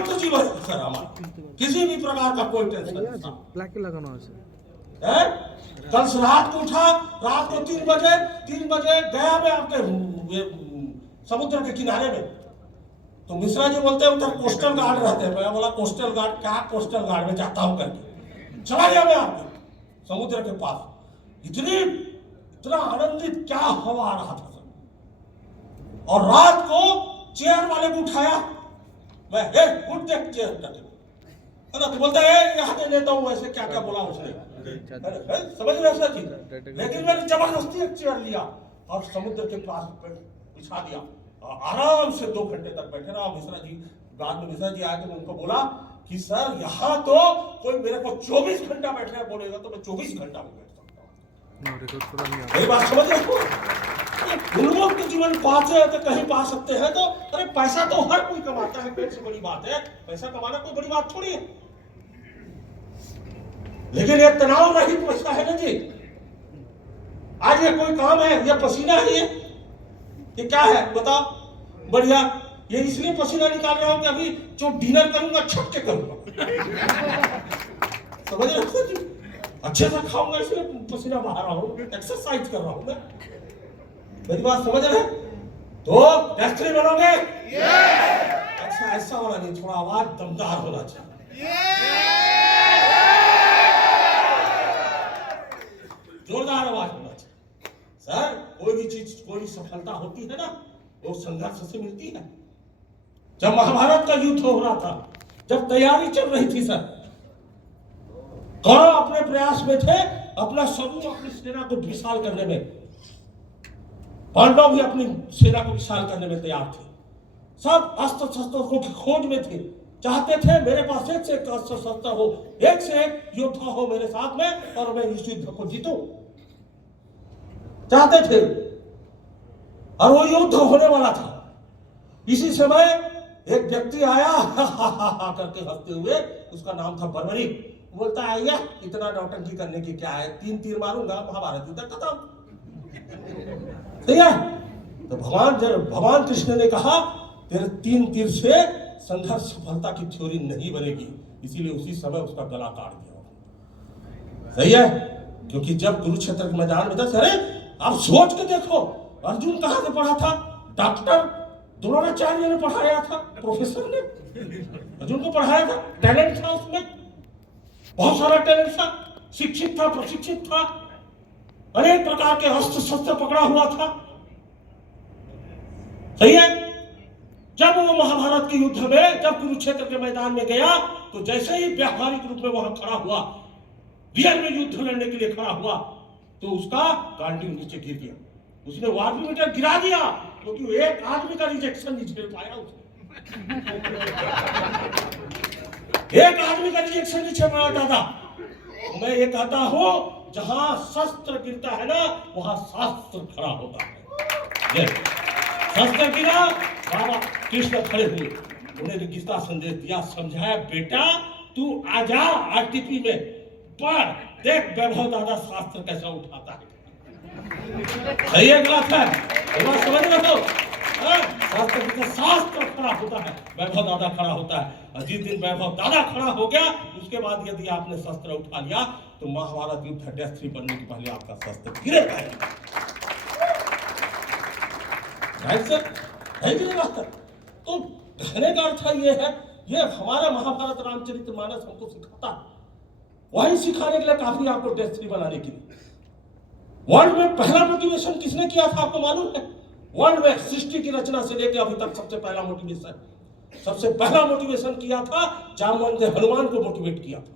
तो जीवन सर हमारा किसी भी प्रकार का कोई टेंशन नहीं। कल रात को उठा, रात को 3 बजे गया में आपके समुद्र के किनारे में, तो मिश्रा जी बोलते हैं उधर कोस्टल गार्ड रहते हैं। मैं बोला कोस्टल गार्ड क्या, कोस्टल गार्ड में जाता हूं करके चला गया मैं आपके समुद्र के पास। इतना आनंदित क्या हवा आ रहा था। और रात को चेयर वाले को उठाया, मैं उठ देख चेयर हटा, तो बोलता है यहाँ दे देता हूँ, ऐसे क्या क्या बोला उसने, समझ रहे सर जी। लेकिन मैंने जबरदस्ती एक चेयर लिया और समुद्र के पास बिछा दिया, आराम से 2 घंटे तक बैठे रहा। मिश्रा जी, बाद में मिश्रा जी आके मैं उनको बोला कि सर यहाँ तो कोई मेरे को 24 घंटा बैठने बोलेगा तो मैं 24 घंटा में बैठ सकता हूँ। मेरी बात समझ रहे हो? उन्मोक्त जीवन पाते हैं तो कहीं पा सकते हैं, तो अरे पैसा तो हर कोई कमाता है, पेट से बड़ी बात है, पैसा कमाना कोई बड़ी बात थोड़ी है। लेकिन ये तनाव रहित पैसा है ना जी। आज ये कोई काम है, ये पसीना है, ये क्या है बताओ? बढ़िया, ये इसलिए पसीना निकाल रहा हूं कि अभी जो डिनर करूंगा छट के करूंगा, समझ रहे हो जी? अच्छे से खाऊंगा इसलिए पसीना बहा रहा हूं, एक्सरसाइज कर रहा हूं मैं। मेरी बात समझ रहे? तो डेस्ट्री बनोगे? अच्छा, ऐसा होना नहीं, थोड़ा आवाज दमदार होना चाहिए, जोरदार आवाज होना चाहिए। सर कोई भी चीज, कोई भी सफलता होती है ना, वो संघर्ष से मिलती है। जब महाभारत का युद्ध हो रहा था, जब तैयारी चल रही थी सर, कौरव अपने प्रयास में थे अपना समूह, अपनी सेना को विशाल करने में, पांडव भी अपनी सेना को विशाल करने में तैयार थे। सब अस्त्र शस्त्रों की खोज में थे, चाहते थे मेरे पास एक से एक अस्त्र शस्त्र हो, एक से एक योद्धा हो मेरे साथ में, और मैं इस युद्ध को जीतूं, चाहते थे। और वो युद्ध होने वाला था। इसी समय एक व्यक्ति आया करके हंसते हुए, उसका नाम था बर्बरी। बोलता है या इतना नौटंकी करने की क्या है, 3 तीर मारूंगा, महाभारत युद्ध खत्म। ठीक है? तो भगवान कृष्ण ने कहा तेरे 3 तीर से संघर्ष सफलता की थ्योरी नहीं बनेगी, इसीलिए उसी समय उसका गला काट दिया। सही है? क्योंकि जब कुरुक्षेत्र के मैदान में था, अरे आप सोच के देखो, अर्जुन कहां से पढ़ा था? डॉक्टर द्रोणाचार्य ने पढ़ाया था, प्रोफेसर ने अर्जुन को पढ़ाया था, टैलेंट था उसमें, बहुत सारा टैलेंट था, शिक्षित था, प्रशिक्षित था, अनेक प्रकार के अस्त्र शस्त्र पकड़ा हुआ था। सही है? जब वो महाभारत के युद्ध में, जब कुरुक्षेत्र के मैदान में गया, तो जैसे ही व्यावहारिक रूप में वहां खड़ा हुआ, रियल में युद्ध लड़ने के लिए खड़ा हुआ, तो उसका गांडी नीचे गिर गया। उसने वार्मीमीटर गिरा दिया, क्योंकि एक आदमी का रिजेक्शन नहीं झेल पाया उसने। एक आदमी का रिजेक्शन नहीं झेल पाया दादा। मैं ये कहता हूं, जहां शस्त्र गिरता है ना, वहां शास्त्र खड़ा होता है। शस्त्र गिरा, बाबा कृष्ण खड़े हुए, उन्हें गीता संदेश दिया, समझाया, बेटा तू आजा आरटीपी में, पढ़, देख वैभव दादा शास्त्र कैसा उठाता है। सही है गलत है? समझ रहे हो? शास्त्र खड़ा होता है, वैभव दादा खड़ा होता है। और जिस दिन वैभव दादा खड़ा हो गया, उसके बाद यदि आपने शस्त्र उठा लिया, तो महाभारत युद्ध डेस्ट्री बनने के पहले आपका शस्त्र गिरेगा। तो कहने का अर्थ ये है, ये हमारा महाभारत रामचरितमानस हमको सिखाता है। वही सिखाने के लिए काफी आपको डेस्ट्री बनाने के लिए। वर्ल्ड में पहला मोटिवेशन किसने किया था आपको मालूम है? वर्ल्ड में सृष्टि की रचना से लेकर अभी तक सबसे पहला मोटिवेशन किया था जामवंत ने, हनुमान को मोटिवेट किया था।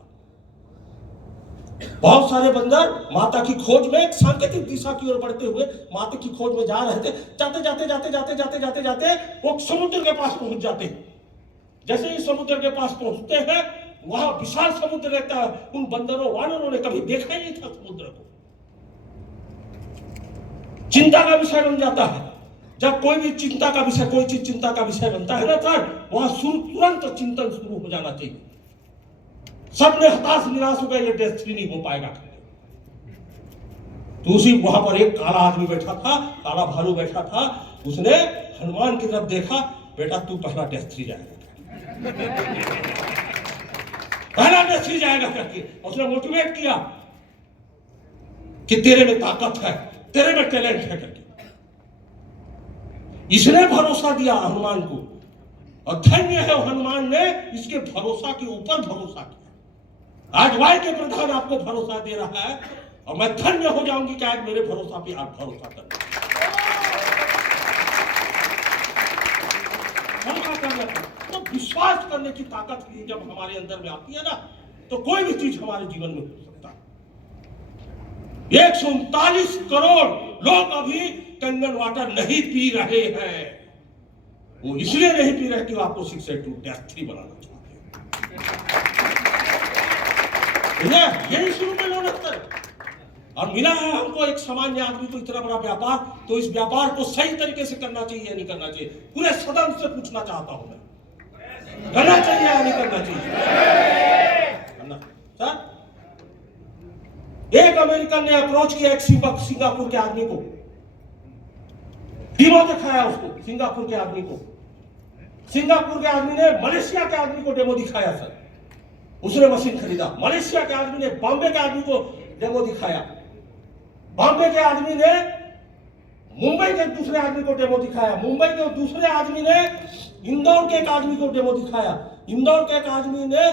बहुत सारे बंदर माता की खोज में एक सांकेतिक दिशा की ओर बढ़ते हुए माता की खोज में जा रहे थे। जाते जाते जाते जाते जाते जाते जाते वो समुद्र के पास पहुंच जाते हैं। जैसे ही समुद्र के पास पहुंचते हैं, वहां विशाल समुद्र रहता है। उन बंदरों वानरों ने कभी देखा ही नहीं था समुद्र को। चिंता का विषय बन जाता है। जब कोई भी चिंता का विषय, कोई चीज चिंता का विषय बनता है ना सर, वहां तुरंत चिंतन शुरू हो जाना चाहिए। सबने हताश निराश हो गए, ये डेस्टिनी नहीं हो पाएगा। तो उसी वहां पर एक काला आदमी बैठा था, काला भालू बैठा था। उसने हनुमान की तरफ देखा, बेटा तू पहला डेस्टिनी जाएगा, पहला डेस्टिनी जाएगा करके उसने मोटिवेट किया कि तेरे में ताकत है, तेरे में टैलेंट है करके। इसने भरोसा दिया हनुमान को, और धन्य है हनुमान ने इसके भरोसा के ऊपर भरोसा किया। आज वाई के प्रधान आपको भरोसा दे रहा है, और मैं धन्य हो जाऊंगी कि आज मेरे भरोसा पे आप भरोसा कर। विश्वास करने की ताकत ही जब हमारे अंदर में आती है ना, तो कोई भी चीज हमारे जीवन में हो सकता है। 139 करोड़ लोग अभी कंगन वाटर नहीं पी रहे हैं। वो इसलिए नहीं पी रहे कि वो आपको 682 बनाना चाहते हैं। यही शुरू में लोग रखते हैं। और मिला है हमको एक सामान्य आदमी को इतना बड़ा व्यापार, तो इस व्यापार को सही तरीके से करना चाहिए या नहीं करना चाहिए, पूरे सदन से पूछना चाहता हूं मैं, करना चाहिए या नहीं करना चाहिए? सर, एक अमेरिकन ने अप्रोच किया एक सिंगापुर के आदमी को, डीमो दिखाया उसको, सिंगापुर के आदमी को। सिंगापुर के आदमी ने मलेशिया के आदमी को डेमो दिखाया सर, उसने मशीन खरीदा। मलेशिया के आदमी ने बॉम्बे के आदमी को डेमो दिखाया। बॉम्बे के आदमी ने मुंबई के दूसरे आदमी को डेमो दिखाया। मुंबई के दूसरे आदमी ने इंदौर के एक आदमी को डेमो दिखाया। इंदौर के एक आदमी ने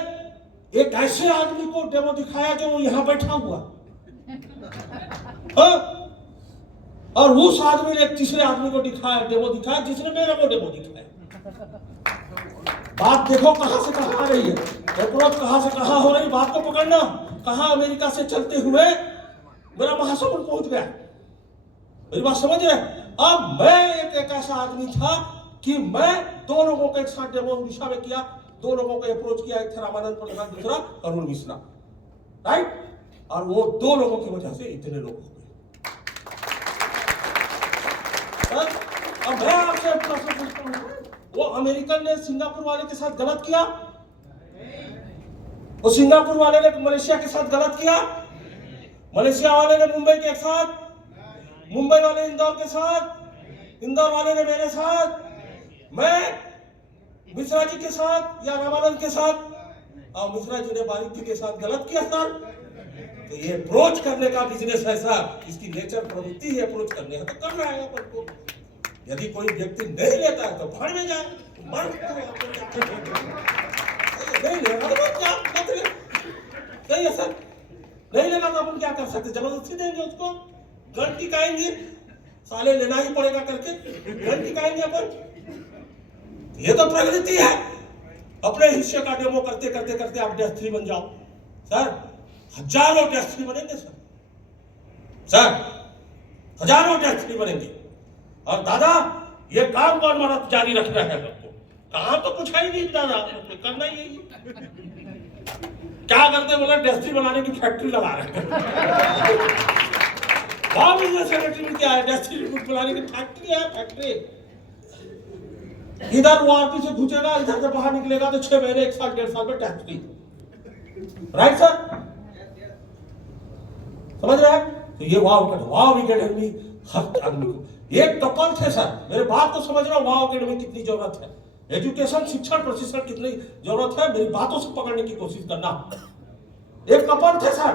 एक ऐसे आदमी को डेमो दिखाया जो वो यहां बैठा हुआ, और उस आदमी ने एक तीसरे आदमी को डेमो दिखाया जिसने मेरे को डेमो दिखाया। बात देखो कहां से कहां आ रही है, अप्रोच कहां से कहां हो रही, बात को पकड़ना। कहां अमेरिका से चलते हुए मेरा महासमुंद पहुंच गया। मेरी बात समझ रहे? अब मैं एक ऐसा आदमी था कि मैं दो लोगों के एक साथ डेमो उड़ीसा में किया, दो लोगों को अप्रोच किया, एक था रामानंद प्रधान, दूसरा अरुण मिश्रा, राइट? और वो दो लोगों की वजह से इतने लोग हो गए। अब मैं आपसे प्रश्न पूछता हूं, वो अमेरिकन ने सिंगापुर वाले के साथ गलत किया? वो सिंगापुर वाले ने मलेशिया के साथ गलत किया? मलेशिया वाले ने मुंबई के साथ, मुंबई वाले इंदौर के साथ, इंदौर वाले ने मेरे साथ, मैं मिश्रा जी के साथ या रामानंद के साथ, और मिश्रा जी ने बारीकी के साथ गलत किया सर। तो ये अप्रोच करने का बिजनेस है सर, इसकी नेचर प्रवृत्ति है अप्रोच करने है, तो कर रहा है अपन को। यदि कोई व्यक्ति नहीं लेता है तो भाड़ में जाए, नहीं लेगा तो क्या सही है सर, नहीं लेगा तो अपन क्या कर सकते, जबरदस्ती देंगे उसको, गन टिकाएंगे, साले लेना ही पड़ेगा करके गन टिकाएंगे अपन। ये तो प्रकृति है। अपने हिस्से का डेमो करते करते करते आप डेस्ट्री बन जाओ सर, हजारों डेस्ट्री बनेंगे सर, हजारों डेस्ट्री बनेंगे। और दादा ये काम कौन मरत जारी रखना है सबको, कहां तो कुछ है ही नहीं दादा, करना ही यही। क्या करते बोला, डेस्ट्री बनाने की फैक्ट्री लगा रहे हैं। बिजनेस सेक्रेटरी में क्या है, डेस्ट्री बनाने की फैक्ट्री है, फैक्ट्री। इधर वो आरपी से घुसेगा, इधर से बाहर निकलेगा तो 6 महीने 1 साल 1.5 साल में डेस्ट्री, राइट सर? समझ रहे हैं? तो ये वाव एकेडमी हर आदमी को, एक कपल थे सर, मेरे बात को समझ रहा हूं, वाव एकेडमी कितनी जरूरत है, एजुकेशन शिक्षण प्रशिक्षण कितनी जरूरत है, मेरी बातों से पकड़ने की कोशिश करना। एक कपल थे सर,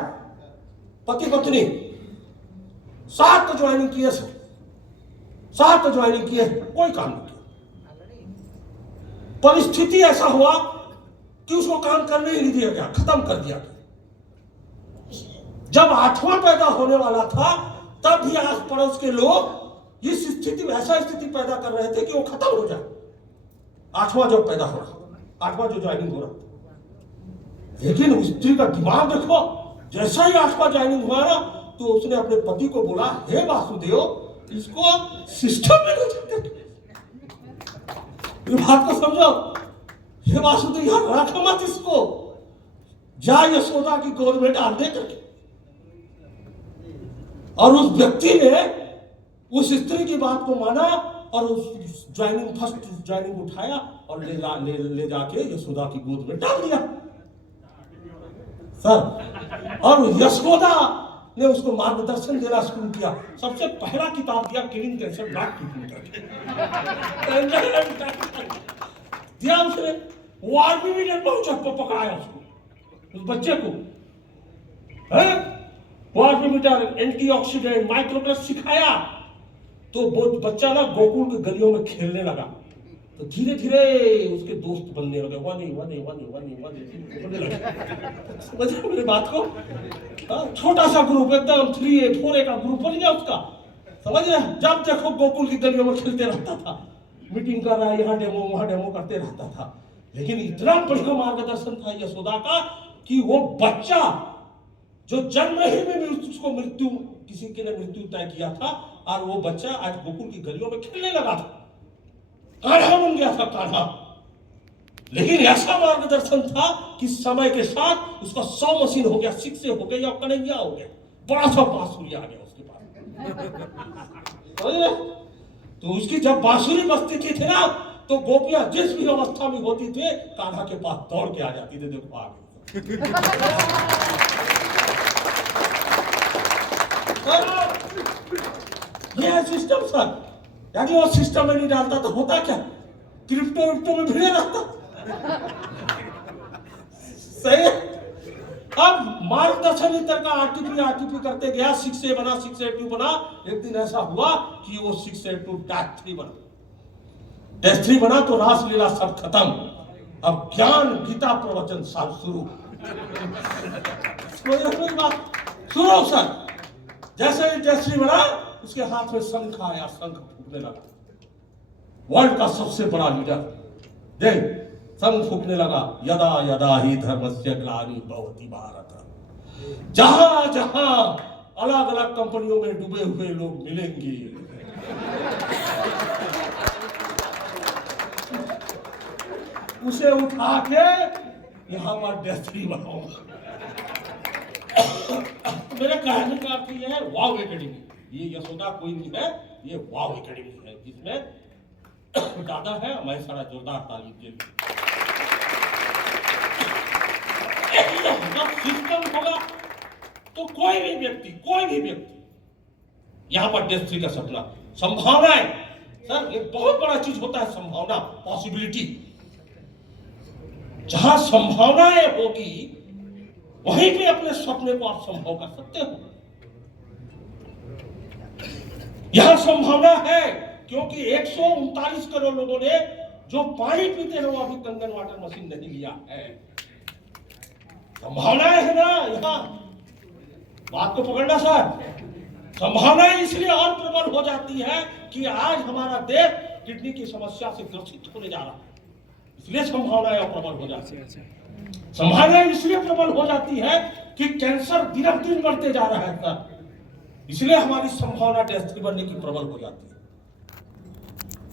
पति पत्नी, 7 ज्वाइनिंग किए सर, 7 ज्वाइनिंग किए, कोई काम नहीं किया। परिस्थिति ऐसा हुआ कि उसको काम करने ही नहीं दिया गया, खत्म कर दिया गया। जब 8वां पैदा होने वाला था तब भी आस पड़ोस के लोग इस स्थिति में ऐसा स्थिति पैदा कर रहे थे कि वो खत्म हो जाए। 8वां जब पैदा हो रहा, 8वां जो ज्वाइनिंग हो रहा, लेकिन स्त्री का दिमाग देखो, जैसा ही 8वां ज्वाइनिंग हुआ ना तो उसने अपने पति को बोला, हे वासुदेव इसको सिस्टम में ले, बात को समझो, हे वासुदेव यहां रख मत इसको, जा यशोदा की गोद में डाल दे करके। और उस व्यक्ति ने उस स्त्री की बात को माना और उस फर्स्ट ज्वाइनिंग उठाया और ले जाके यशोदा की गोद में डाल दिया सर। और यशोदा ने उसको मार्गदर्शन देना शुरू किया। सबसे पहला किताब दिया किलिंग कैंसर नॉट ट्रीटमेंट दिया उसने। वो आदमी भी ने बहुत चप्पा पकाया उसको, उस बच्चे को है, वो आदमी मीटर एंटीऑक्सीडेंट माइक्रोप्लस सिखाया। तो वो बच्चा ना गोकुल के गलियों में खेलने लगा, तो धीरे धीरे उसके दोस्त बनने लगे, बनने लगे। समझ रहे मेरी बात को? छोटा सा ग्रुप, एकदम 3A 4A का ग्रुप बन गया उसका, समझ रहे? जब देखो गोकुल की गलियों में खेलते रहता था, मीटिंग कर रहा है, यहाँ डेमो वहां डेमो करते रहता था। लेकिन इतना बढ़िया मार्गदर्शन था यशोदा का कि वो बच्चा जो जन्म ही में उसको मृत्यु किसी के ने मृत्यु तय किया था और वो बच्चा आज गोकुल की गलियों में खेलने लगा था, कान्हा बन गया था कान्हा। लेकिन ऐसा मार्गदर्शन था कि समय के साथ उसका 100 मशीन हो गया, सिक्से हो गया या कन्हैया हो गया, बड़ा सा बांसुरी आ गया उसके पास। तो उसकी जब बांसुरी बजती थी ना तो गोपियां जिस भी अवस्था में होती थी कान्हा के पास दौड़ के आ जाती थी, देखो आ गई। ये सिस्टम सर, यदि वो सिस्टम में नहीं डालता तो होता क्या, क्रिप्टो में भिड़े रहता। सही है। अब मार्गदर्शन इतर का आरटीपी करते गया, 6A बना, 6A2 बना। एक दिन ऐसा हुआ कि वो 6A2 -3 बना, -3 बना तो रासलीला सब खत्म। अब ज्ञान गीता प्रवचन सब शुरू। सुनो सर, जैसे ही -3 बना उसके हाथ में शंख आया, शंख फूकने लगा। वर्ल्ड का सबसे बड़ा लीडर देख शंख फूकने लगा, यदा यदा ही धर्मस्य ग्लानि भवति भारत। जहां जहां अलग अलग कंपनियों में डूबे हुए लोग मिलेंगे, उसे उठा के यहां पर -3 बनाऊंगा। मेरे कहने का अर्थ यह है, वाव एकेडमी, ये यशोदा कोई नहीं है, ये वाव एकेडमी है, जिसमें दादा है, मैं सारा जोरदार तालीम दे। जब सिस्टम होगा तो कोई भी व्यक्ति यहां पर -3 का सपना, संभावनाएं सर, एक बहुत बड़ा चीज होता है संभावना, पॉसिबिलिटी। जहां संभावनाएं होगी वहीं पे अपने सपने को आप संभव कर सकते हो। यहां संभावना है क्योंकि 139 करोड़ लोगों ने जो पानी पीते हैं वो अभी कंगन वाटर मशीन नहीं लिया है। संभावनाएं है ना, यहां बात को पकड़ना सर। संभावनाएं इसलिए और प्रबल हो जाती है कि आज हमारा देश किडनी की समस्या से ग्रसित होने जा रहा है, इसलिए संभावनाएं और प्रबल हो जाती है। संभावनाएं इसलिए प्रबल हो जाती है कि कैंसर दिन दिन बढ़ते जा रहा है सर, इसलिए हमारी संभावना -3 बनने की प्रबल हो जाती है।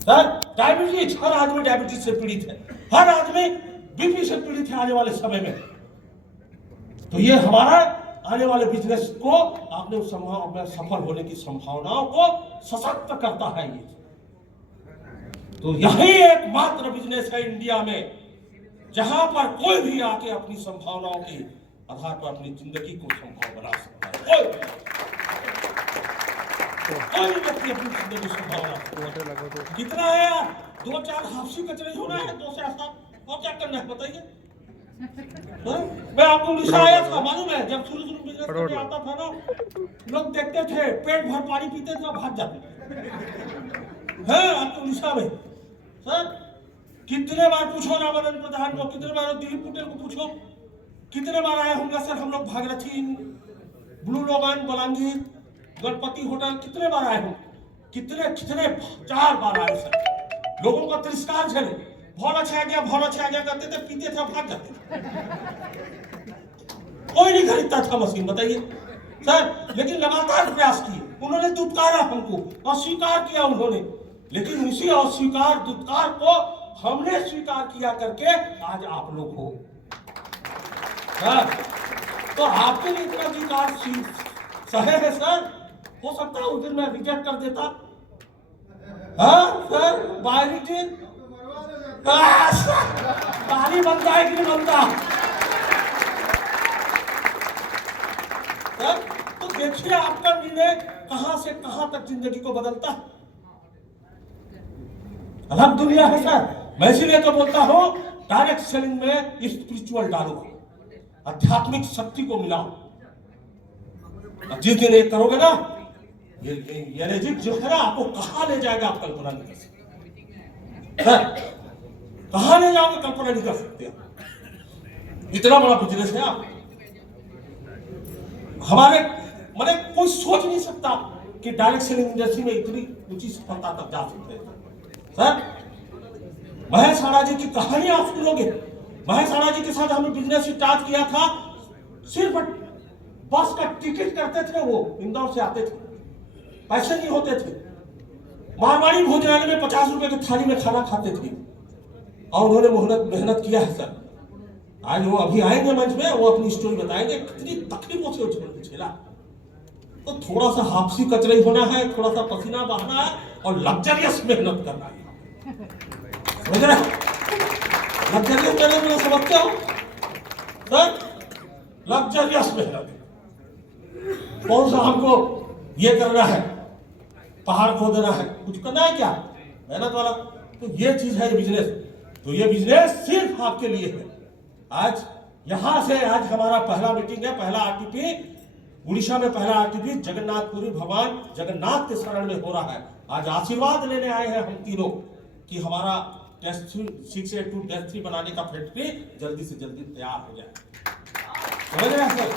सर डायबिटीज, हर आदमी डायबिटीज से पीड़ित है, हर आदमी बीपी से पीड़ित है आने वाले समय में। तो ये हमारा आने वाले बिजनेस को आपने सफल होने की संभावनाओं को सशक्त करता है ये। तो यही एकमात्र बिजनेस है इंडिया में जहां पर कोई भी आके अपनी संभावनाओं के आधार पर अपनी जिंदगी को संभव बना सकता है। कोई व्यक्ति अपनी जिंदगी संभावना कितना है यार, 2-4 हाफसी कचरे होना है, 2 से ऐसा और क्या करना है बताइए। मैं आपको उड़ीसा आया था, मालूम है, जब शुरू बिजनेस करने आता था ना, लोग देखते थे पेट भर पानी पीते थे भाग जाते हैं आपको उड़ीसा में। सर कितने बार पूछो रामानंद प्रधान को, कितने बार दिलीप पुटेल को पूछो, कितने बार आए होंगे सर हम लोग Bhagirathi, blue Logan, Balangir, Ganpati hotel, कितने बार आए हो, कितने 4 बार आए सर। लोगों का तिरस्कार झेले, बहुत अच्छा आ गया करते थे, पीते थे भाग जाते थे, कोई नहीं खरीदता था मशीन बताइए सर। लेकिन लगातार प्रयास किए, उन्होंने दुत्कारा हमको, अस्वीकार किया उन्होंने, लेकिन उसी अस्वीकार दुत्कार को हमने स्वीकार किया करके आज आप लोग हो सर। तो आपके लिए इतना अधिकार सहे है सर, हो सकता है उस दिन मैं रिजेक्ट कर देता। हाँ सर, बायोलिटी पानी बनता है कि नहीं बनता सर। तो देखिए आपका निर्णय कहां से कहां तक जिंदगी को बदलता है। अलग दुनिया है सर। मैं इसीलिए तो बोलता हूं डायरेक्ट सेलिंग में स्पिरिचुअल डालो, आध्यात्मिक शक्ति को मिलाओ। जिस दिन ये करोगे ना, ये एनर्जी जो है ना आपको कहां ले जाएगा आप कल्पना नहीं कर सकते। कहां ले जाओगे कल्पना नहीं कर सकते। इतना बड़ा बिजनेस है आप हमारे, मैंने कोई सोच नहीं सकता कि डायरेक्ट सेलिंग इंडस्ट्री में इतनी ऊंची सफलता तक जा सकते हैं सर। महेश आड़ा जी की कहानी आप सुनोगे। महेश आड़ा जी के साथ हमने बिजनेस स्टार्ट किया था, सिर्फ बस का टिकट करते थे, वो इंदौर से आते थे, पैसे नहीं होते थे, मारवाड़ी भोजनालय में 50 रुपए की थाली में खाना खाते थे, और उन्होंने मेहनत किया है सर। आज वो अभी आएंगे मंच में, वो अपनी स्टोरी बताएंगे कितनी तकलीफों से उन्होंने झेला। तो थोड़ा सा हाफसी कचरई होना है, थोड़ा सा पसीना बहाना है, और लग्जरियस मेहनत करना है, समझ रहे? लग्जरियस मेहनत समझते हो सर? लग्जरियस मेहनत कौन सा हमको ये करना है, पहाड़ खोदना है, कुछ करना है क्या मेहनत वाला? तो ये चीज है बिजनेस। तो ये बिजनेस सिर्फ आपके लिए है। आज यहां से आज हमारा पहला मीटिंग है, पहला आरटीपी उड़ीसा में, पहला आरटीपी जगन्नाथपुरी भगवान जगन्नाथ के शरण में हो रहा है। आज आशीर्वाद लेने आए हैं हम तीनों कि हमारा टेस्ट 682 टेस्ट 3 बनाने का फैक्ट्री जल्दी से जल्दी तैयार हो जाए, समझ रहे हैं सर?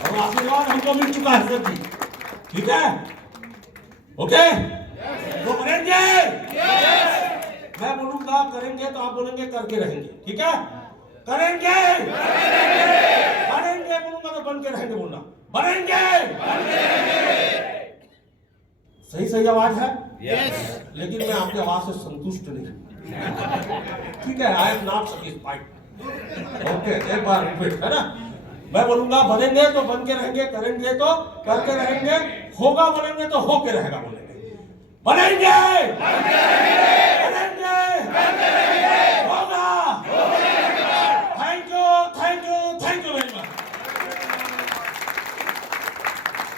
और आशीर्वाद हमको मिल चुका है सर जी, ठीक है? ओके, तो करेंगे, मैं बोलूंगा करेंगे तो आप बोलेंगे करके रहेंगे, ठीक है? करेंगे, करेंगे बोलूंगा तो बन के रहेंगे, बोलना बनेंगे, सही सही आवाज है? यस। लेकिन मैं आपकी आवाज से संतुष्ट नहीं, ठीक है? I am not satisfied. Okay, एक बार रिपीट, है ना? मैं बोलूंगा बनेंगे तो बन के रहेंगे, करेंगे तो करके रहेंगे, होगा बोलेंगे तो होके रहेगा बोलेंगे, बनेंगे।